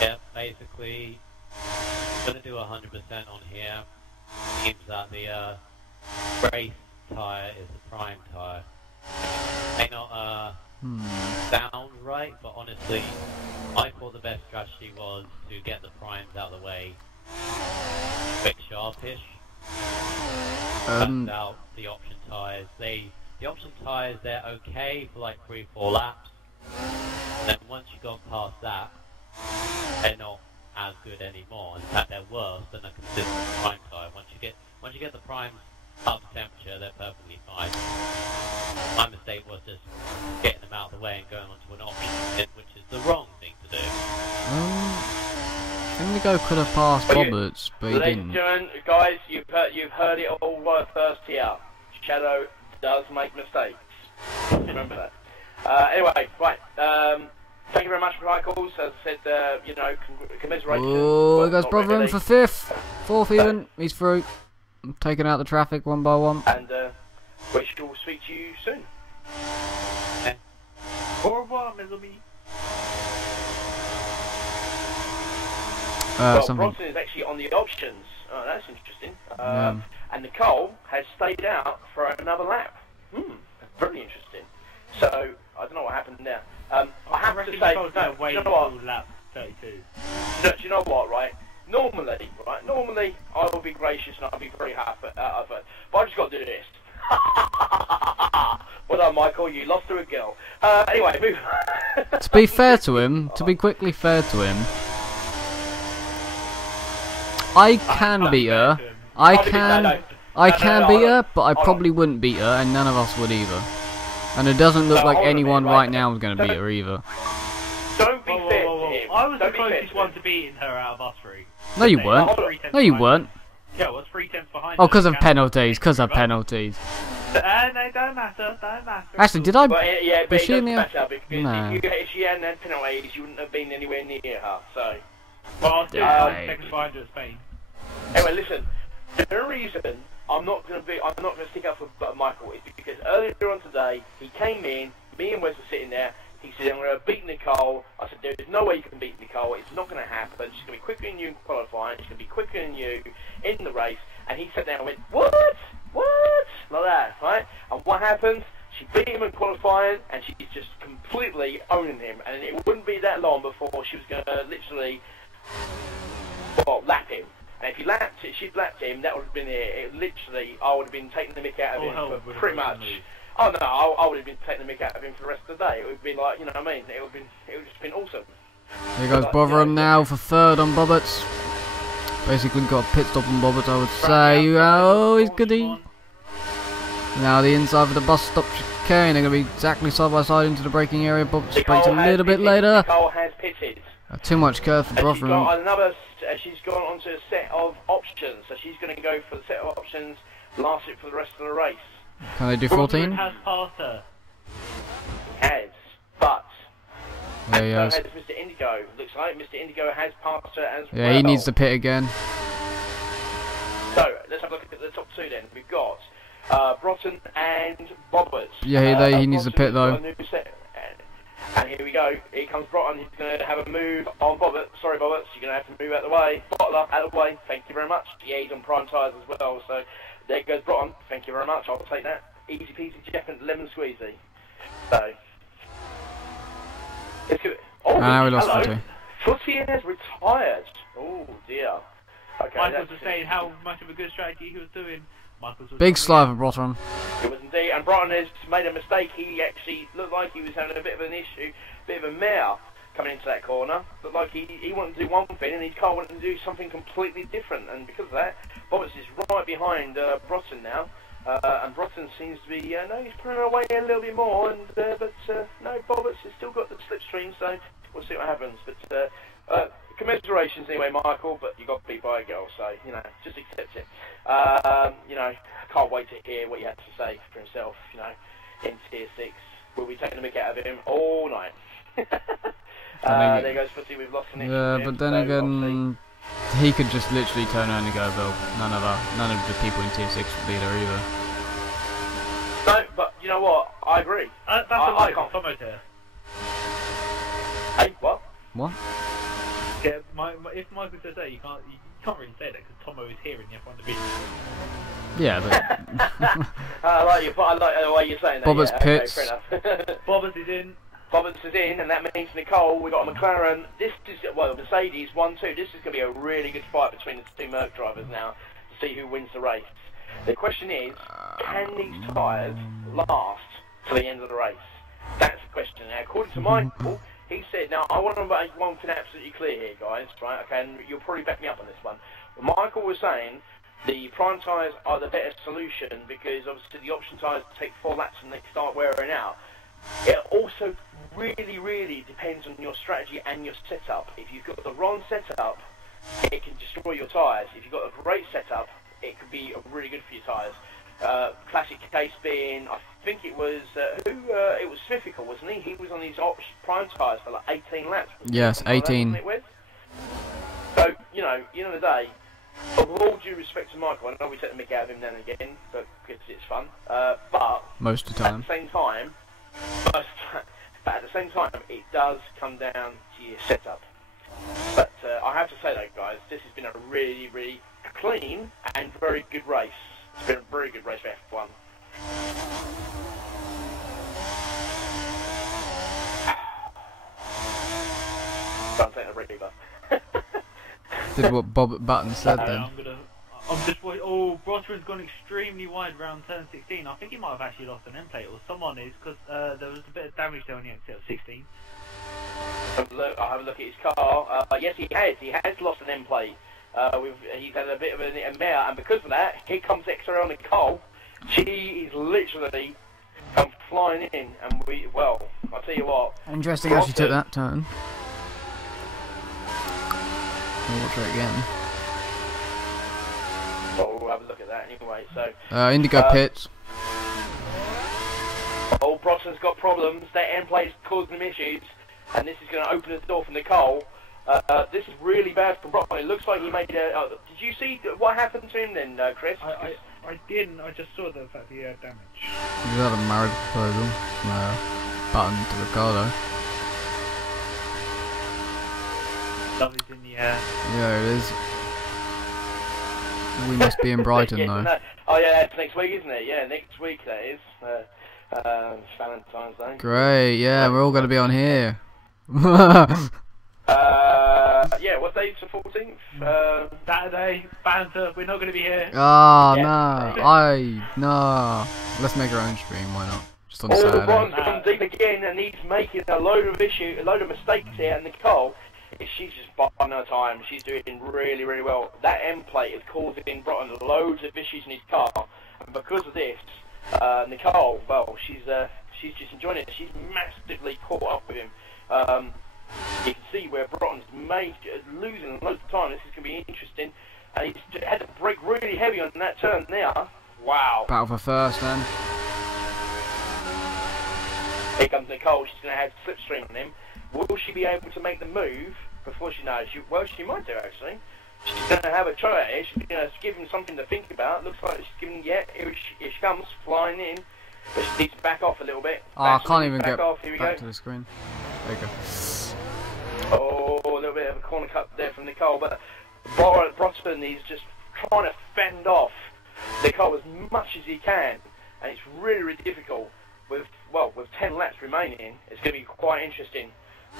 Yeah, basically, I'm going to do 100% on here. Seems that the race tyre is the prime tyre. May not sound right, but honestly, I thought the best strategy was to get the primes out of the way quick sharpish. Cut out the option tyres. The option tyres, they're okay for like 3-4 laps. And then once you go past that, they're not as good anymore. In fact, they're worse than a consistent prime tyre. Once you get the primes up to temperature, they're perfectly fine. My mistake was just getting them out of the way and going onto an option, which is the wrong thing to do. Indigo could have passed Roberts, but he didn't. Ladies and gentlemen, guys, you've heard it all first here. Shadow does make mistakes. Remember that. Anyway, right. Thank you very much for Michael. As I said, you know, commiserations. Oh, well, he goes Brother in for fifth. Fourth even. He's through. I'm taking out the traffic one by one. And we shall speak to you soon. Au revoir, mes amis. Well, Bronson is actually on the options. Oh, that's interesting. And Nicole has stayed out for another lap. Very interesting. So, I don't know what happened there. I have to say, no, do you know what? Lap 32. No, do you know what, right? Normally, I will be gracious and I'll be very happy, but I've just got to do this. Well done, Michael, you lost to a girl. Anyway, move on. To be fair to him, to be quickly fair to him, I can beat her. I can beat her, but I probably wouldn't beat her, and none of us would either. And it doesn't look like anyone right now is going to beat her either. Don't be fair to him. I was the closest one to beating her out of us three. No, you weren't. No, you weren't. Yeah, I was 3 tenths behind. Oh, because of penalties. Because of penalties. No, don't matter. Actually, did I? But, yeah, but was she in the? matter because No. if she hadn't had penalties, you wouldn't have been anywhere near her. So. Well, I was still second behind her at Spain. Anyway, listen. The reason I'm not going to stick up for Michael is because earlier on today he came in. Me and Wes were sitting there. He said, "I'm going to beat Nicole." I said, "There's no way you can beat Nicole. It's not going to happen. She's going to be quicker than you in qualifying. She's going to be quicker than you in the race." And he sat down and went, "What? What?" Like that, right? And what happens? She beat him in qualifying, and she's just completely owning him. And it wouldn't be that long before she was going to literally, lap him. And if she'd lapped him, that would have been it. Literally, I would have been taking the mick out of him for pretty much. Oh no, I would have been taking the mick out of him for the rest of the day. It would be like, you know what I mean? It would have just been awesome. Here goes Botherham now for third on Bobbitt's. Basically got a pit stop on Bobbitt's, I would say. Oh, he's goody. Now the inside of the bus stop chicane. They're going to be exactly side by side into the braking area. Bobbitt's brakes a little bit later. Nicole has pitted. Too much curve for Botherham. She's gone onto a set of options, so she's going to go for the set of options, last it for the rest of the race. Can they do 14? Has passed her. Has, but there he goes. has Mr. Indigo. Looks like Mr. Indigo has passed her as well. Yeah, he needs to pit again. So let's have a look at the top two then. We've got Broughton and Roberts. Yeah, he needs to pit though. And here we go. Here comes Broughton. He's going to have a move on Bobbert. Sorry, Bobbert. You're going to have to move out of the way. Bottler, out of the way. Thank you very much. Yeah, he's on prime tyres as well. So there goes Broughton. Thank you very much. I'll take that. Easy peasy, Jeff, and lemon squeezy. So. Oh, we lost Footy. Footy has retired. Oh, dear. Okay, Michael was saying how much of a good strategy he was doing. Big slide for Broughton. It was indeed, and Broughton has made a mistake. He actually looked like he was having a bit of an issue, bit of a mare. coming into that corner. But like he wanted to do one thing, and his car wanted to do something completely different. And because of that, Bobbitt's is right behind Broughton now. And Broughton seems to be, no, he's pulling away a little bit more, and but no, Bobbitt's has still got the slipstream, so we'll see what happens. But commiserations anyway, Michael, but you got beat by a girl, so, you know, just accept it. You know, can't wait to hear what he has to say for himself, you know, in Tier 6. We'll be taking the mick out of him all night. There goes Footy, we've lost connection. Yeah, but then again, he could just literally turn around and go, well, none of the people in Tier 6 would be there either. No, but you know what? I agree. That's a lie, Tomo's here. Hey, what? What? Yeah, if Michael says that, you can't really say that because Tomo is here in the F1 division. Yeah, but... I like the way you're saying that. Bobbitt's pits. Okay, fair enough. Bobbitt's is in. Bobbitt's is in, and that means Nicole, we've got a McLaren. This is, well, Mercedes 1-2. This is going to be a really good fight between the two Merc drivers now to see who wins the race. The question is, can these tyres last to the end of the race? That's the question. Now, according to Michael, he said, now I want to make one thing absolutely clear here, guys, right? Okay, and you'll probably back me up on this one. Michael was saying the prime tyres are the better solution because obviously the option tyres take 4 laps and they start wearing out. It also really depends on your strategy and your setup. If you've got the wrong setup, it can destroy your tyres. If you've got a great setup, it could be really good for your tyres. Classic case being, I think it was it was Smithical, wasn't he? He was on his prime tyres for like 18 laps. Yes, 18. Like that, so you know, at the end of the day, with all due respect to Michael, I know we take the mick out of him now and again, but because it's fun. But most of the time. At the same time, it does come down to your setup. But I have to say though, guys, this has been a really clean and very good race. It's been a very good race for F1. Don't take the breather. Did what Bob Button said then. I'm just oh, Brosman's gone extremely wide around turn 16. I think he might have actually lost an end plate, or someone is, because there was a bit of damage there on the exit of 16. I'll have a look at his car. Yes, he has. He has lost an end plate. He's had a bit of a mare, and because of that, here comes Xrl Nicole. She is literally come flying in, and well, I'll tell you what. Interesting how she took that turn. I'll watch her again. Well, we'll have a look at that anyway. So Indigo pits. Oh, Brosnan's got problems. That end plate's causing him issues, and this is going to open the door for Nicole. This is really bad for Brosnan. It looks like he made a... did you see what happened to him then, Chris? I didn't. I just saw the fact that he had damage. He's had a marriage proposal from Button to Ricardo. Love is in the air. Yeah, it is. We must be in Brighton yeah, though. No. Oh yeah, it's next week, isn't it? Yeah, next week that is. Valentine's Day. Great, yeah, we're all going to be on here. Yeah, what date's the 14th? Saturday, banter, we're not going to be here. Ah, yeah. no. Let's make our own stream, why not? Just on Saturday. Ron's gone deep again, and he's making a load of mistakes here, and Nicole, she's just buying her time. She's doing really well. That end plate is causing Broughton loads of issues in his car, and because of this, Nicole, well, she's just enjoying it. She's massively caught up with him. You can see where Broughton's losing loads of time. This is going to be interesting. And he's had to brake really heavy on that turn there. Wow. Battle for first then. Here comes Nicole. She's going to have slipstream on him. Will she be able to make the move before she knows? Well, she might do actually. She's going to have a try here. She's going to give him something to think about. Looks like she's giving, here she comes, flying in. But she needs to back off a little bit. Oh, I can't even get back to the screen. There you go. Oh, a little bit of a corner cut there from Nicole. But Brosnan is just trying to fend off Nicole as much as he can. And it's really difficult. With 10 laps remaining, it's going to be quite interesting.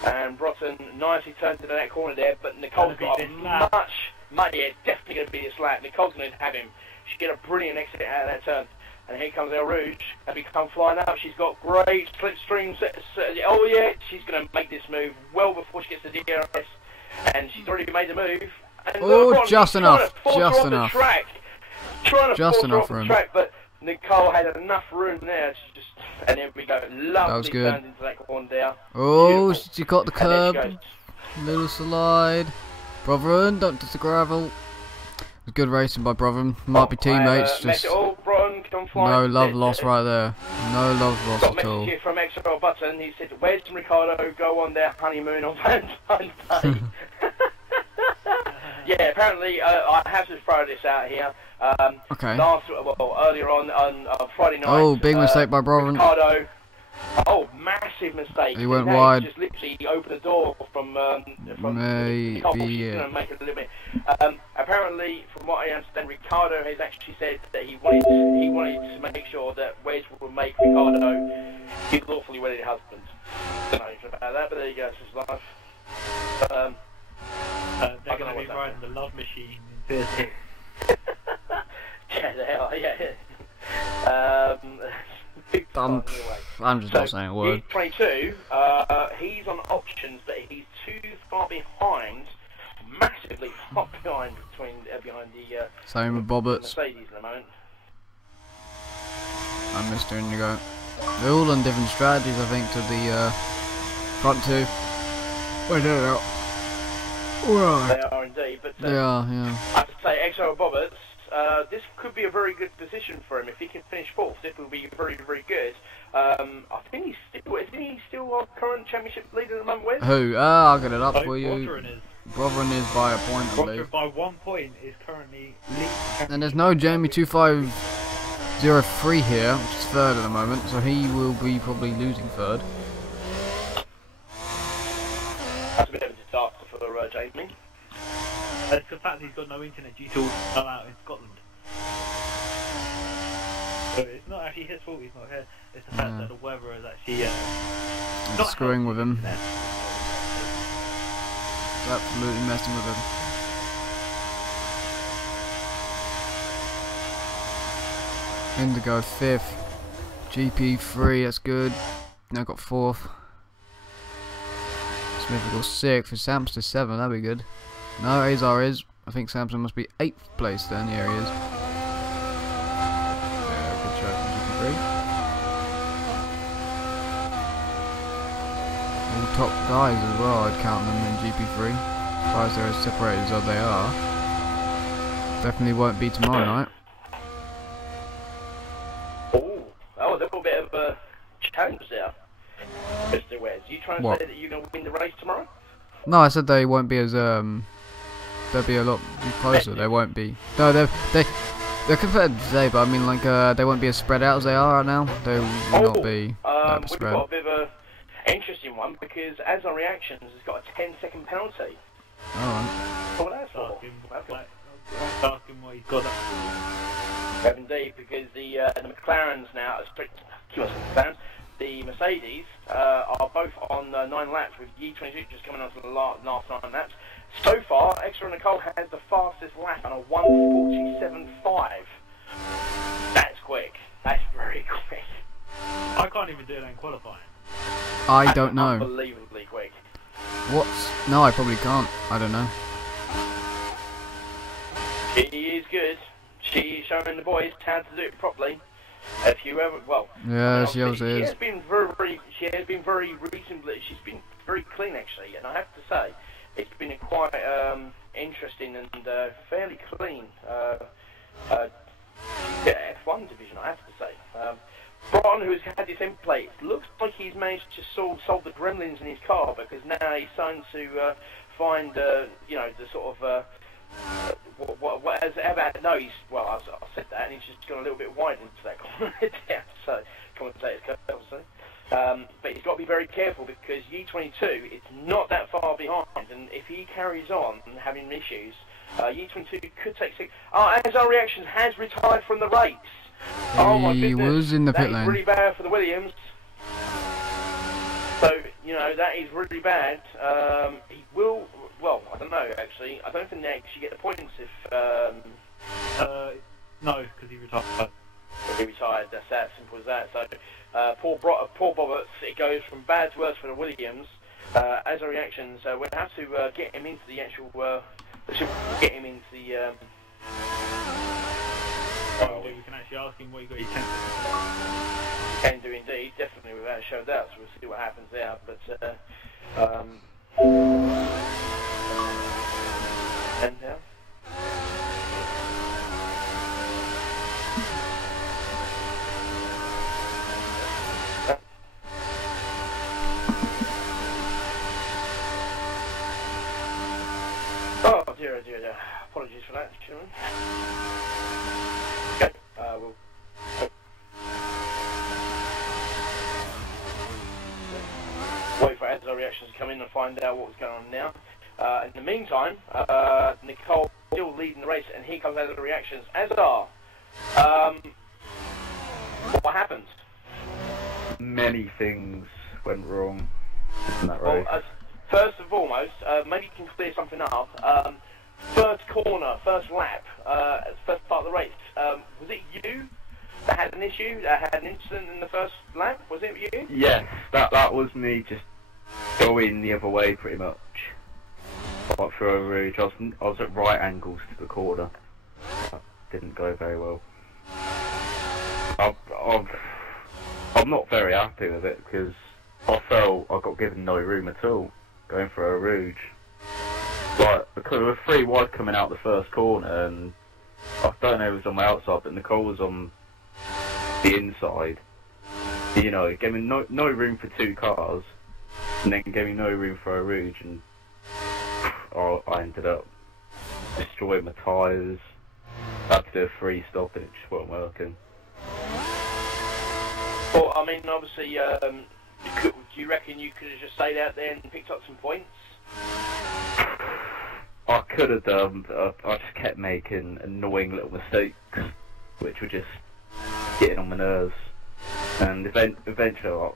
And Broughton nicely turns into that corner there, but Nicole's got a much, yeah, definitely going to be this lap. Nicole's going to have him. She'll get a brilliant exit out of that turn. And here comes El Rouge, as we come flying up. She's got great slipstream. Oh yeah, she's going to make this move well before she gets to DRS, and she's already made the move. And oh, just enough, just enough. Just enough room. But Nicole had enough room there. She just, and there we go. Lovely that was good. Into that corner there. Oh, beautiful. She got the curb. Little slide. Brotherhood, don't touch the gravel. It was good racing by Brotherhood. Might be teammates. Just no love lost right there. No love lost at all. Got a message here from Xrl Button. He said, "Where's Ricardo go on their honeymoon on Valentine's Day?" Yeah, apparently I have to throw this out here. Okay. Earlier on Friday night. Oh, big mistake by Brotherhood. Ricardo. Oh, massive mistake. He went wide. Just literally opened the door from maybe, she's gonna make it a little bit. Apparently, from what I understand, Ricardo has actually said that he wanted to make sure that Wes will make Ricardo his lawfully wedded husband. I don't know anything about that, but there you go. It's his life. They're going to be riding the love machine in Thursday. Yeah, they are. Yeah. I'm just not saying a word. He's 22. He's on options, but he's too far behind, massively far behind behind the same with Bobbitt's. Mercedes at the moment. And Mr. Indigo. They're all on different strategies, I think, to the front two. Wait, no. They are indeed, but yeah. I have to say, Xrl Bobbitt's. This could be a very good position for him if he can finish fourth. This will be very, very good. I think isn't he still our current championship leader at the moment? Wes? Who? I'll get it up for you. Brotherhood is by a point, I believe. By 1 point is currently leading. And there's no Jamie 2503 here, which is third at the moment, so he will be probably losing third. That's a bit of a disaster for Jamie. It's the fact that he's got no internet due to all the out in Scotland. So it's not actually his fault he's not here, it's the fact that the weather is actually not screwing with him. It's absolutely messing with him. Indigo 5th. GP 3, that's good. Now got 4th. Smith will go 6th. For Samson 7, that'd be good. No, Azar is. I think Samson must be 8th place then. Here he is. Yeah, good shot from GP3. All top guys as well, I'd count them in GP3. As far as they're as separated as they are. Definitely won't be tomorrow night. Oh, that was a little bit of a challenge there, Mr. Wes. You trying to say that you're going to win the race tomorrow? No, I said they won't be as they'll be a lot closer. They won't be. No, they're competitive today, but I mean like they won't be as spread out as they are right now. They will not be that spread. We've got a bit of an interesting one because as our reactions has got a 10-second penalty. Alright. What that's for? Ask him what he's got up to. Indeed, because the McLarens now, the Mercedes are both on 9 laps with Ye22 just coming on to the last 9 laps. So far, Xrl Nicole has the fastest lap on a 1:47.5. That's quick. That's very quick. I can't even do it in qualifying. I don't know. Unbelievably quick. What? No, I probably can't. I don't know. She is good. She's showing the boys how to do it properly. If you ever, well, yeah, she obviously is. She has been very reasonably. She's been very clean actually, and I have to say, it's been a quite interesting and fairly clean F1 division, I have to say. Bron, who's had his end plate, looks like he's managed to solve the gremlins in his car because now he's starting to find, you know, the sort of. What has about no? Well, I said that, and he's just gone a little bit wide into that corner there. So, commentators obviously. But he's got to be very careful because Ye22 it's not that far behind, and if he carries on having issues, Ye22 could take 6. Oh, as our reactions has retired from the race. Oh my goodness, he was in the pit lane. That is really bad for the Williams. So you know that is really bad. He will. Well, I don't know actually. I don't think they actually get the points if. No, because he retired. He retired. side. That's that simple as that. So poor Roberts, it goes from bad to worse for the Williams. As a reaction, so we'll have to get him into the actual. Get him into the. We can actually ask him what he got his temp. Can do indeed, definitely without a show of doubt. So we'll see what happens there. But and now. Oh dear, dear. Apologies for that, gentlemen. Okay, we'll... wait for Azar reactions to come in and find out what's going on now. In the meantime, Nicole still leading the race, and here comes Azar reactions. Azar, what happened? Many things went wrong in that race. Well, first and foremost, maybe you can clear something up. First corner, first lap, first part of the race. Was it you that had an issue, that had an incident in the first lap? Was it you? Yes, that was me just going the other way pretty much. Like through a rouge. I was at right angles to the corner. That didn't go very well. I'm not very happy with it because I felt I got given no room at all going for a rouge. Like, because there were 3 wide coming out the first corner, and I don't know if it was on my outside, but Nicole was on the inside. You know, it gave me no room for 2 cars, and then gave me no room for a rouge, and I ended up destroying my tyres. I had to do a 3 stoppage, wasn't working. Well, I mean, obviously, do you reckon you could have just stayed out there and picked up some points? I could have done, but I just kept making annoying little mistakes, which were just getting on my nerves. And eventually,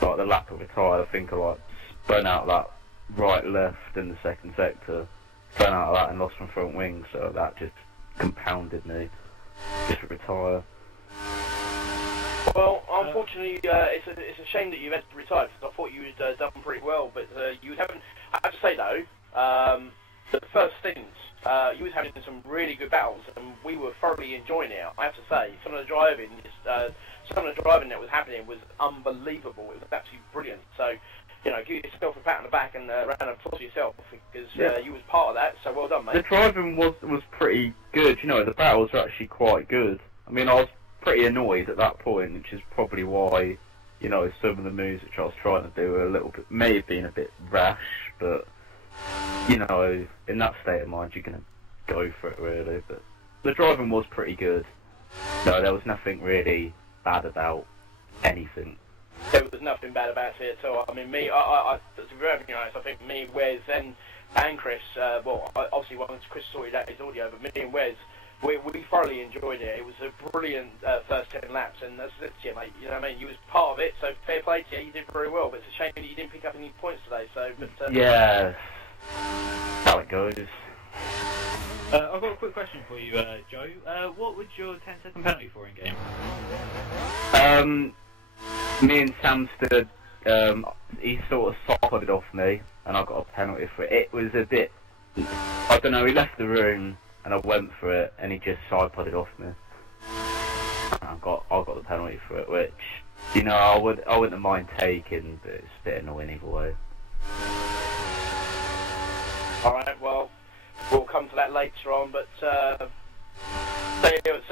like the lap of a tyre, I think I spun out that right left in the second sector, spun out of that and lost my front wing, so that just compounded me. Just retire. Well, unfortunately, it's a shame that you've had to retire, because I thought you had done pretty well, but you haven't. I have to say though, the first stints, you was having some really good battles, and we were thoroughly enjoying it. I have to say, some of the driving that was happening was unbelievable. It was absolutely brilliant. So, you know, give yourself a pat on the back and round of applause to yourself, because you was part of that. So well done, mate. The driving was pretty good. You know, the battles were actually quite good. I mean, I was pretty annoyed at that point, which is probably why, you know, some of the moves which I was trying to do were a little bit, may have been a bit rash, but, you know, in that state of mind, you're going to go for it, really. But the driving was pretty good. No, there was nothing really bad about anything. There was nothing bad about it at all. I mean, to be very honest, I think me, Wes, and Chris, well, obviously once Chris sorted out his audio, but me and Wes, we thoroughly enjoyed it. It was a brilliant first 10 laps, and that's it, mate. You know what I mean? You was part of it, so fair play to you. You did very well, but it's a shame that you didn't pick up any points today. So, but yeah, how it goes. I've got a quick question for you, Joe. What would your 10-second penalty for in game? Me and Sam stood. He sort of sopped off me, and I got a penalty for it. It was a bit. I don't know. He left the room. And I went for it, and he just side-podded off me. And I got the penalty for it, which, you know, I wouldn't have mind taking, but it's a bit annoying either way. Alright, well, we'll come to that later on, but stay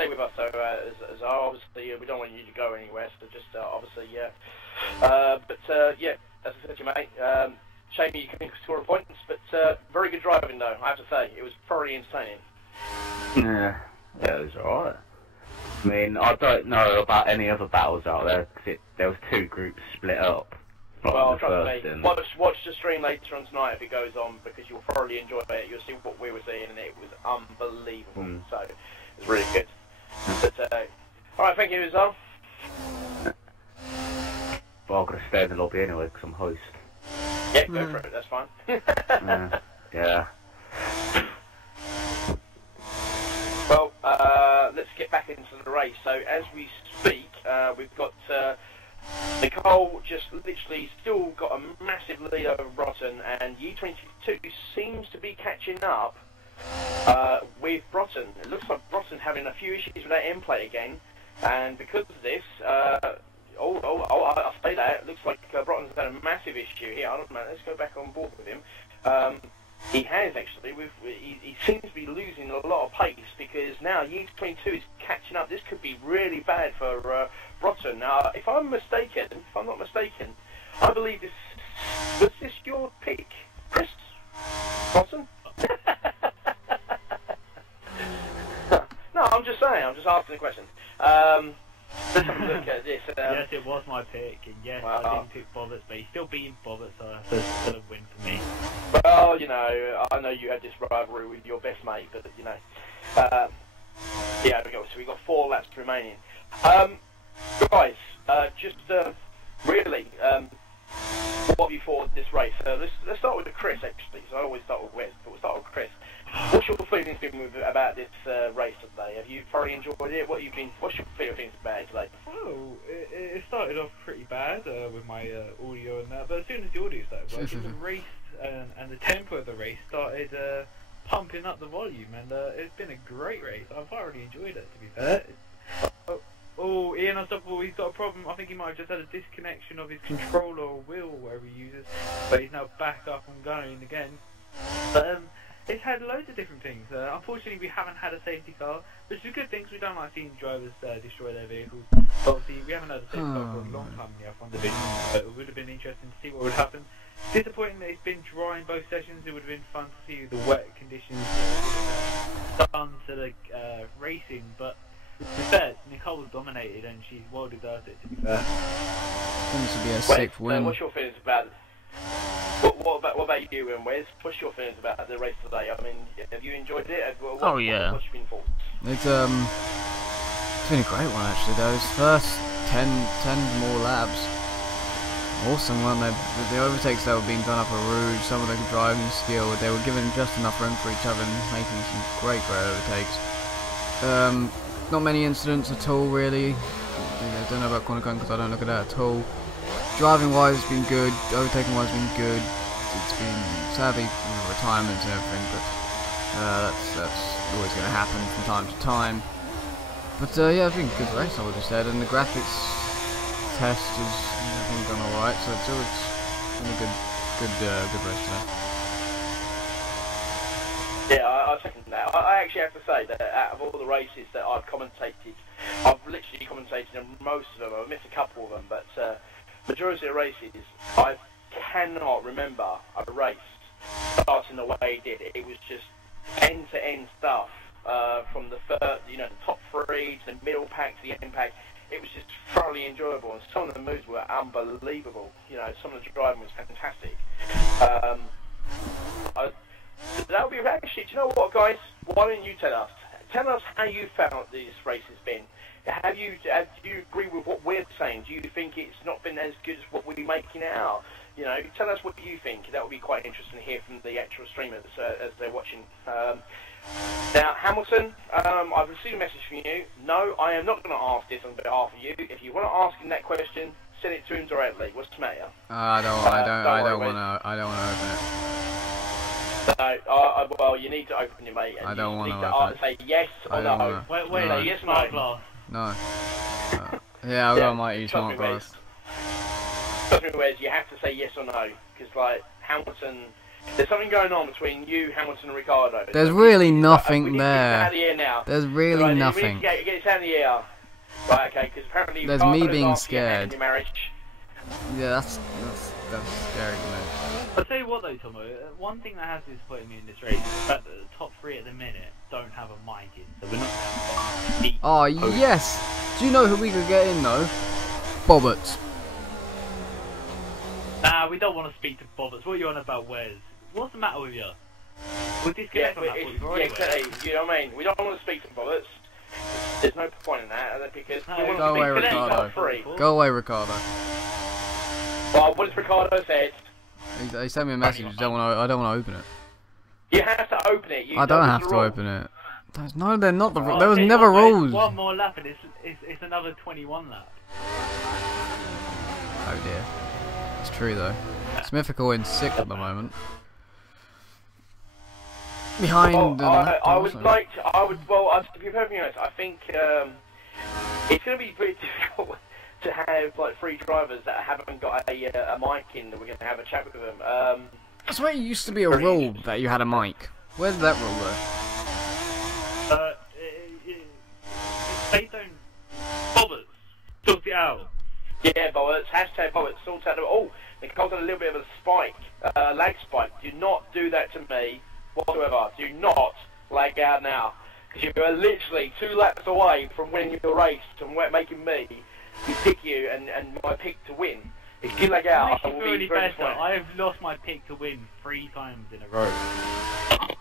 with us, so as obviously we don't want you to go anywhere, so just obviously, but yeah, as I said to you, mate, shame you couldn't score points, but very good driving though, I have to say. It was thoroughly entertaining. Yeah, it was alright. I mean, I don't know about any other battles out there, because there was 2 groups split up. Well, trust me, watch the stream later on tonight if it goes on, because you'll thoroughly enjoy it. You'll see what we were seeing, and it was unbelievable. So, it was really good. But, alright, thank you, Azar. Well, I've got to stay in the lobby anyway, because I'm host. Yeah, go for it, that's fine. Yeah. Well, let's get back into the race. So as we speak, We've got Nicole just literally still got a massive lead over Broughton, and U22 seems to be catching up with Broughton. It looks like Broughton's having a few issues with that end plate again, and because of this, I'll say that, it looks like Broughton's had a massive issue here. I don't know, let's go back on board with him. He has actually, he seems to be losing a lot of pace, because now U22 is catching up. This could be really bad for Broughton. Now, if I'm not mistaken, I believe was this your pick, Chris? Broughton? No, I'm just saying, I'm just asking a question. Let's have a look at this. Yes, it was my pick, and yes, I didn't pick Bobbert, but he's still beating Bobbert, so that's still a win for me. Well, you know, I know you had this rivalry with your best mate, but, you know, yeah, we got 4 laps remaining. Guys, just really, what have you thought of this race? Let's start with Chris, actually, so I always start with Wes, but we'll start with Chris. What's your feelings been about this race today? Have you thoroughly enjoyed it? What's your feelings about it today? Oh, it started off pretty bad with my audio and that, but as soon as the audio started working, the race and the tempo of the race started pumping up the volume, and it's been a great race. I've thoroughly enjoyed it, to be fair. Oh, Ian Unstoppable, he's got a problem. I think he might have just had a disconnection of his controller or wheel, wherever he uses, but he's now back up and going again. But it's had loads of different things. Unfortunately, we haven't had a safety car, which is a good thing, because we don't like seeing drivers destroy their vehicles. But obviously, we haven't had a safety car for a long time in the F1 division, so it would have been interesting to see what would happen. Disappointing that it's been dry in both sessions. It would have been fun to see the wet conditions done to the racing, but to be fair, Nicole's dominated, and she's well deserved it, to be fair. Seems to be a safe win. What's your feelings about it? What about you and Wes? What's your feelings about the race today? I mean, have you enjoyed it? Oh yeah. What's been thoughts? It's been a great one actually. Those first 10 more laps, awesome, weren't they? The overtakes that were being done up at Rouge, some of the driving skill, they were given just enough room for each other and making some great overtakes. Not many incidents at all really. I don't know about corner gun because I don't look at that at all. Driving wise it's been good, overtaking wise it's been good. It's been sadly retirements and everything, but that's always going to happen from time to time. But yeah, it's been a good race I would have said, and the graphics test has gone alright, so it's been a good race today. Yeah, I second that. I actually have to say that out of all the races that I've commentated, I've literally commentated on most of them. I've missed a couple of them, but majority of the races, I cannot remember a race starting the way it did. It was just end-to-end stuff, from the top 3 to the middle pack to the end pack. It was just thoroughly enjoyable, and some of the moves were unbelievable. You know, some of the driving was fantastic. That would be actually. Do you know what, guys? Why don't you tell us? Tell us how you found this race has been. Do you agree with what we're saying? Do you think it's not been as good as what we're making it out? You know, tell us what you think. That would be quite interesting to hear from the actual streamers as they're watching. Now, Hamilton, I've received a message from you. No, I am not going to ask this on behalf of you. If you want to ask him that question, send it to him directly. What's the matter? I don't want to open it. No, well, you need to open it, mate. And I don't want to say yes or no. Wait, no. yes, smart glass. No. Yeah, I've got my e-smart glass. Trust me, Wes, you have to say yes or no, because like Hamilton, there's something going on between you, Hamilton, and Ricardo. There's really nothing there. Get this out of the air now. There's really nothing. Get this out of the air. Right, okay, because apparently there's me being scared. Your marriage. Yeah, that's scary, man. I'll tell you what though, Tomo, one thing that has disappointed me in this race is the fact that the top 3 at the minute don't have a mic in, so we're not going to speak. Oh, yes! Do you know who we could get in though? Bobbert. Nah, we don't want to speak to Bobbert. What are you on about, Wes? What's the matter with you? We'll disconnect from that point. Yeah, exactly. You know what I mean? We don't want to speak to Bobbert. There's no point in that, because we want Go to away, speak to Ricardo. top 3. Go away, Ricardo. Well, what has Ricardo said? He sent me a message. I don't want to open it. You have to open it. I don't have to open it. No, they're not. Oh, There was okay, never well, rules. One more lap and it's another 21 lap. Oh dear. It's true though. Smythical in 6th at the moment. Behind the lap I would also. like to, to be perfectly honest, I think it's going to be pretty difficult to have like 3 drivers that haven't got a mic in that we're going to have a chat with them. That's why it used to be a rule that you had a mic. Where's that rule though? They don't bother. Sort it out. Yeah, Bollets, hashtag Bollets, sort out. Oh, Nicole's got a little bit of a spike, lag spike. Do not do that to me whatsoever. Do not lag out now. Because you are literally 2 laps away from winning your race and making me pick you and my pick to win. If you lag out, I will be very disappointed. I have lost my pick to win 3 times in a row.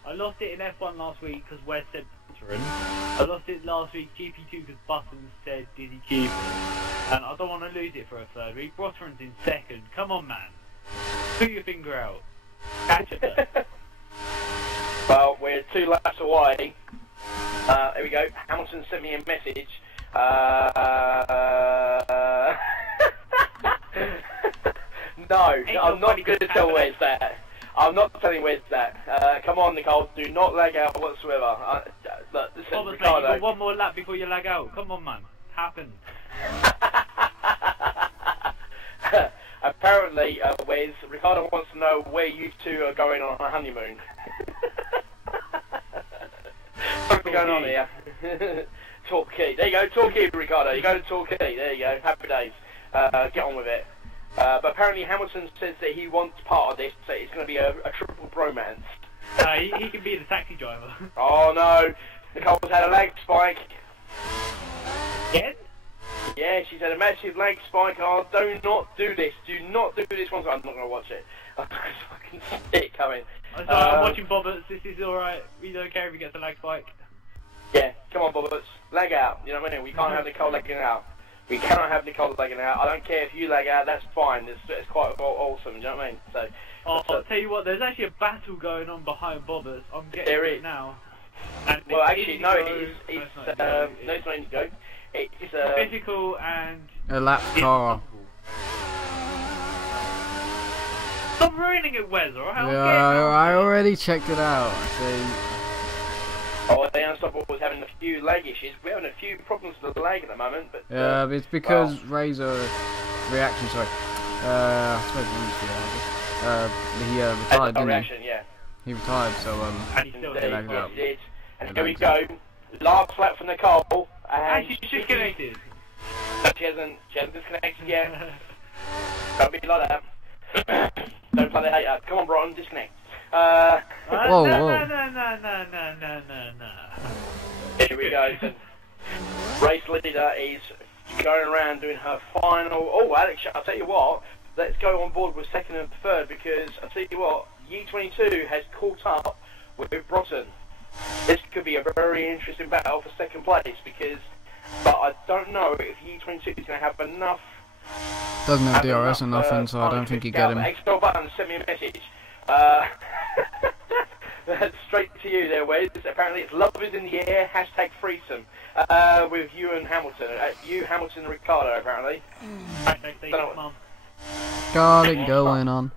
I lost it in F1 last week because Wes said Butterin. I lost it last week GP2 because Button said Dizzy Cupid. And I don't want to lose it for a 3rd week. Brotterin's in 2nd. Come on, man. Put your finger out. Catch it. Well, we're 2 laps away. Here we go. Hamilton sent me a message. No, I'm not going to tell where's that. I'm not telling where's that. Come on, Nicole, do not lag out whatsoever. Look, listen, Obviously, Ricardo. you've got 1 more lap before you lag out. Come on, man. Happens. Apparently, Wes, Ricardo wants to know where you 2 are going on a honeymoon. What's going on here? Torquay. There you go, Torquay, Ricardo. You go to Torquay. There you go. Happy days. Get on with it. But apparently Hamilton says that he wants part of this, so it's going to be a triple bromance. He can be the taxi driver. Oh no, Nicole's had a lag spike. Yes? Yeah, she's had a massive lag spike. Oh, do not do this. Do not do this one. I'm not going to watch it. I can see it coming. I'm watching Bobberts. This is alright. We don't care if he gets a lag spike. Yeah, come on, Bobberts. Lag out. You know what I mean? We can't have Nicole lagging out. We cannot have Nicole lagging out. I don't care if you lag out. That's fine. It's quite awesome. You know what I mean? So. I'll tell you what. There's actually a battle going on behind Bobberts. I'm getting there it is now. And well, actually, no, it's not Indigo. It's physical and a lap car. Stop ruining it, Wes, alright? Yeah, I already checked it out. See. Oh, the Unstoppable was having a few lag issues. We're having a few problems with the lag at the moment, but... Yeah, it's because Razor reaction, sorry. I suppose he retired, didn't reaction, he? yeah. He retired, so, and he still lagged out. He did. And here we go. Last lap for Nicole. And she's disconnected. She hasn't disconnected yet. Don't be like that. Don't play the hater. Come on, Broughton, disconnect. Whoa. No. Here we go. So, race leader is going around doing her final. Oh, Alex, I'll tell you what. Let's go on board with 2nd and 3rd because I'll tell you what. Ye22 has caught up with Broughton. This could be a very interesting battle for 2nd place because, but I don't know if Ye22 is going to have enough. Doesn't have DRS or nothing, so I don't think you get him. Xrl Button sent me a message. Straight to you there, Wes. Apparently it's love is in the air, hashtag threesome. With you and Hamilton. You, Hamilton and Ricardo, apparently. Got it going on.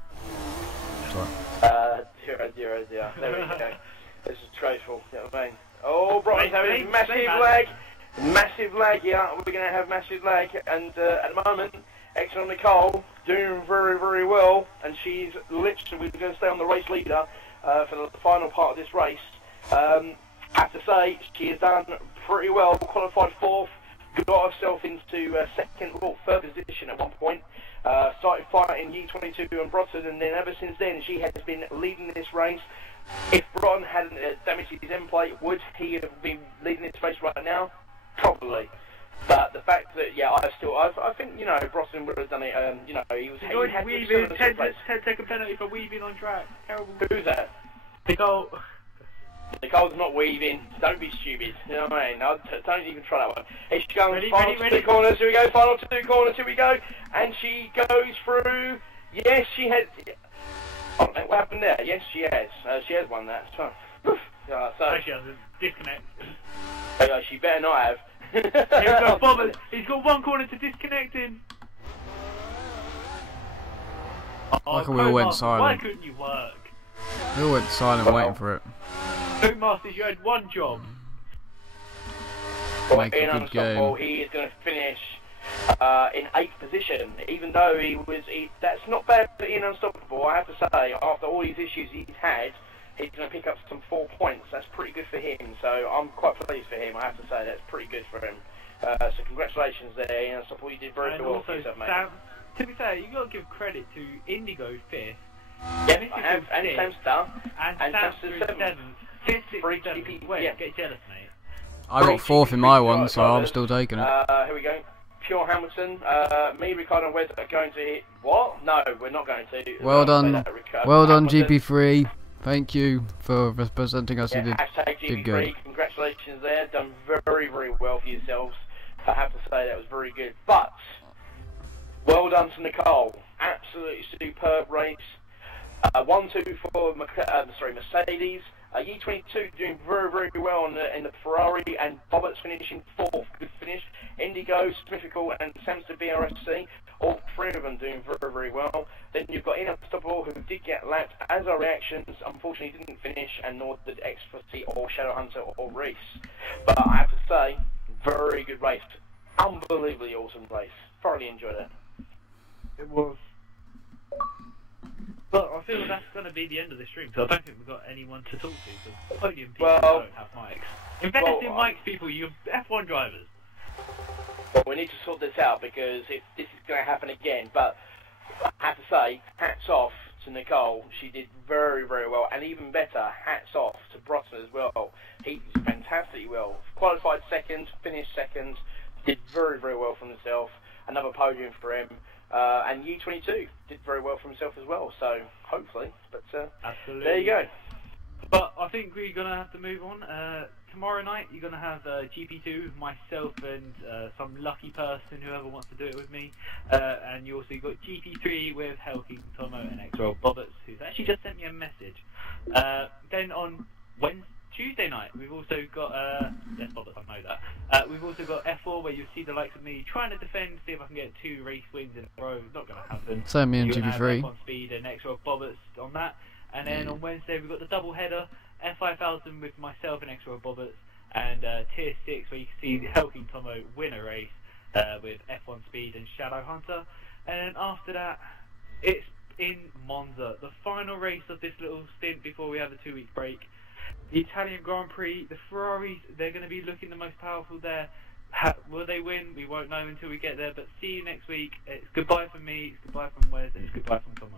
Dear. There we go. This is disgraceful, you know what I mean? Oh, Brian's having massive lag. Massive lag, yeah. We're going to have massive lag. And at the moment, excellent Nicole, doing very, very well. And she's literally going to stay on the race leader for the final part of this race. I have to say, she has done pretty well. Qualified 4th, got herself into 2nd, well, 3rd position at one point. Started fighting Ye22 and Broughton, and then ever since then, she has been leading this race. If Broughton hadn't damaged his end plate, would he have been leading this race right now? Probably. But the fact that, yeah, I think, you know, Broughton would have done it, you know, he had weaving, 10-second penalty for weaving on track. Terrible. Who's that? Nicole. Nicole's not weaving. Don't be stupid. You know what I mean? No, don't even try that one. Here she goes. Final 2 corners. Here we go. Final 2 corners. Here we go. And she goes through. Yes, she has. Oh, what happened there? Yes, she has. She has won that. So, So Actually, I was disconnect. she better not have. Here we go, Bobbert. He's got one corner to disconnect in. Like we all went silent. Why couldn't you work? We all went silent waiting for it. Codemasters, you had one job. Make a good game. He is going to finish in 8th position, even though that's not bad for Ian Unstoppable. I have to say, after all these issues he's had, he's going to pick up some 4 points. That's pretty good for him, so I'm quite pleased for him. I have to say, that's pretty good for him. So congratulations there, Ian Unstoppable. You did very well for yourself, mate. To be fair, you've got to give credit to Indigo 5th. Yes, I have, and Sam Star, and Samster 7th. 5th, 6th, 7th. Wait, get jealous, mate. I got 4th in my one, so I'm still taking it. Here we go. Pure Hamilton, me, Ricardo, and Wes are going to hit. What? No, we're not going to. Well done. Well done, GP3. Thank you for representing us. You did good. Congratulations there. Done very, very well for yourselves. I have to say that was very good. But well done to Nicole. Absolutely superb race. 1-2 for Mercedes. U22 doing very, very well in the Ferrari, and Bobbert's finishing 4th. Good finish. Indigo, Smithical, and Samster BRSC, all 3 of them doing very, very well. Then you've got Unstoppable, who did get lapped as our reactions. Unfortunately, didn't finish, and nor did Xrl or Shadowhunter or Reese. But I have to say, very good race. Unbelievably awesome race. Thoroughly enjoyed it. It was. But I feel that's going to be the end of the stream, because I don't think we've got anyone to talk to, because podium people don't have mics. Invest in mics, people, you're F1 drivers. Well, we need to sort this out, because this is going to happen again, but I have to say, hats off to Nicole. She did very, very well, and even better, hats off to Broughton as well. He did fantastically well. Qualified 2nd, finished 2nd, did very, very well for himself. Another podium for him. And U22 did very well for himself as well, so hopefully, but absolutely. There you go. But I think we're going to have to move on. Tomorrow night you're going to have GP2, myself and some lucky person, whoever wants to do it with me. And you also got GP3 with Helking, Tomo and Xrl Bobberts, who's actually just sent me a message. Then on Tuesday night, we've also got, yes, Bobberts, I know that. We've also got F4, where you'll see the likes of me trying to defend, see if I can get 2 race wins in a row. Not going to happen. Same me and GP3. GP3. Speed and Xrl Bobberts on that. And then on Wednesday, we've got the double header, F5000 with myself and Xrl Bobberts, and Tier 6, where you can see Helking Tomo win a race with F1 Speed and Shadowhunter. And then after that, it's in Monza, the final race of this little stint before we have a 2-week break. The Italian Grand Prix, the Ferraris, they're going to be looking the most powerful there. Will they win? We won't know until we get there, but see you next week. It's goodbye from me, it's goodbye from Wes, and it's goodbye from Tomo.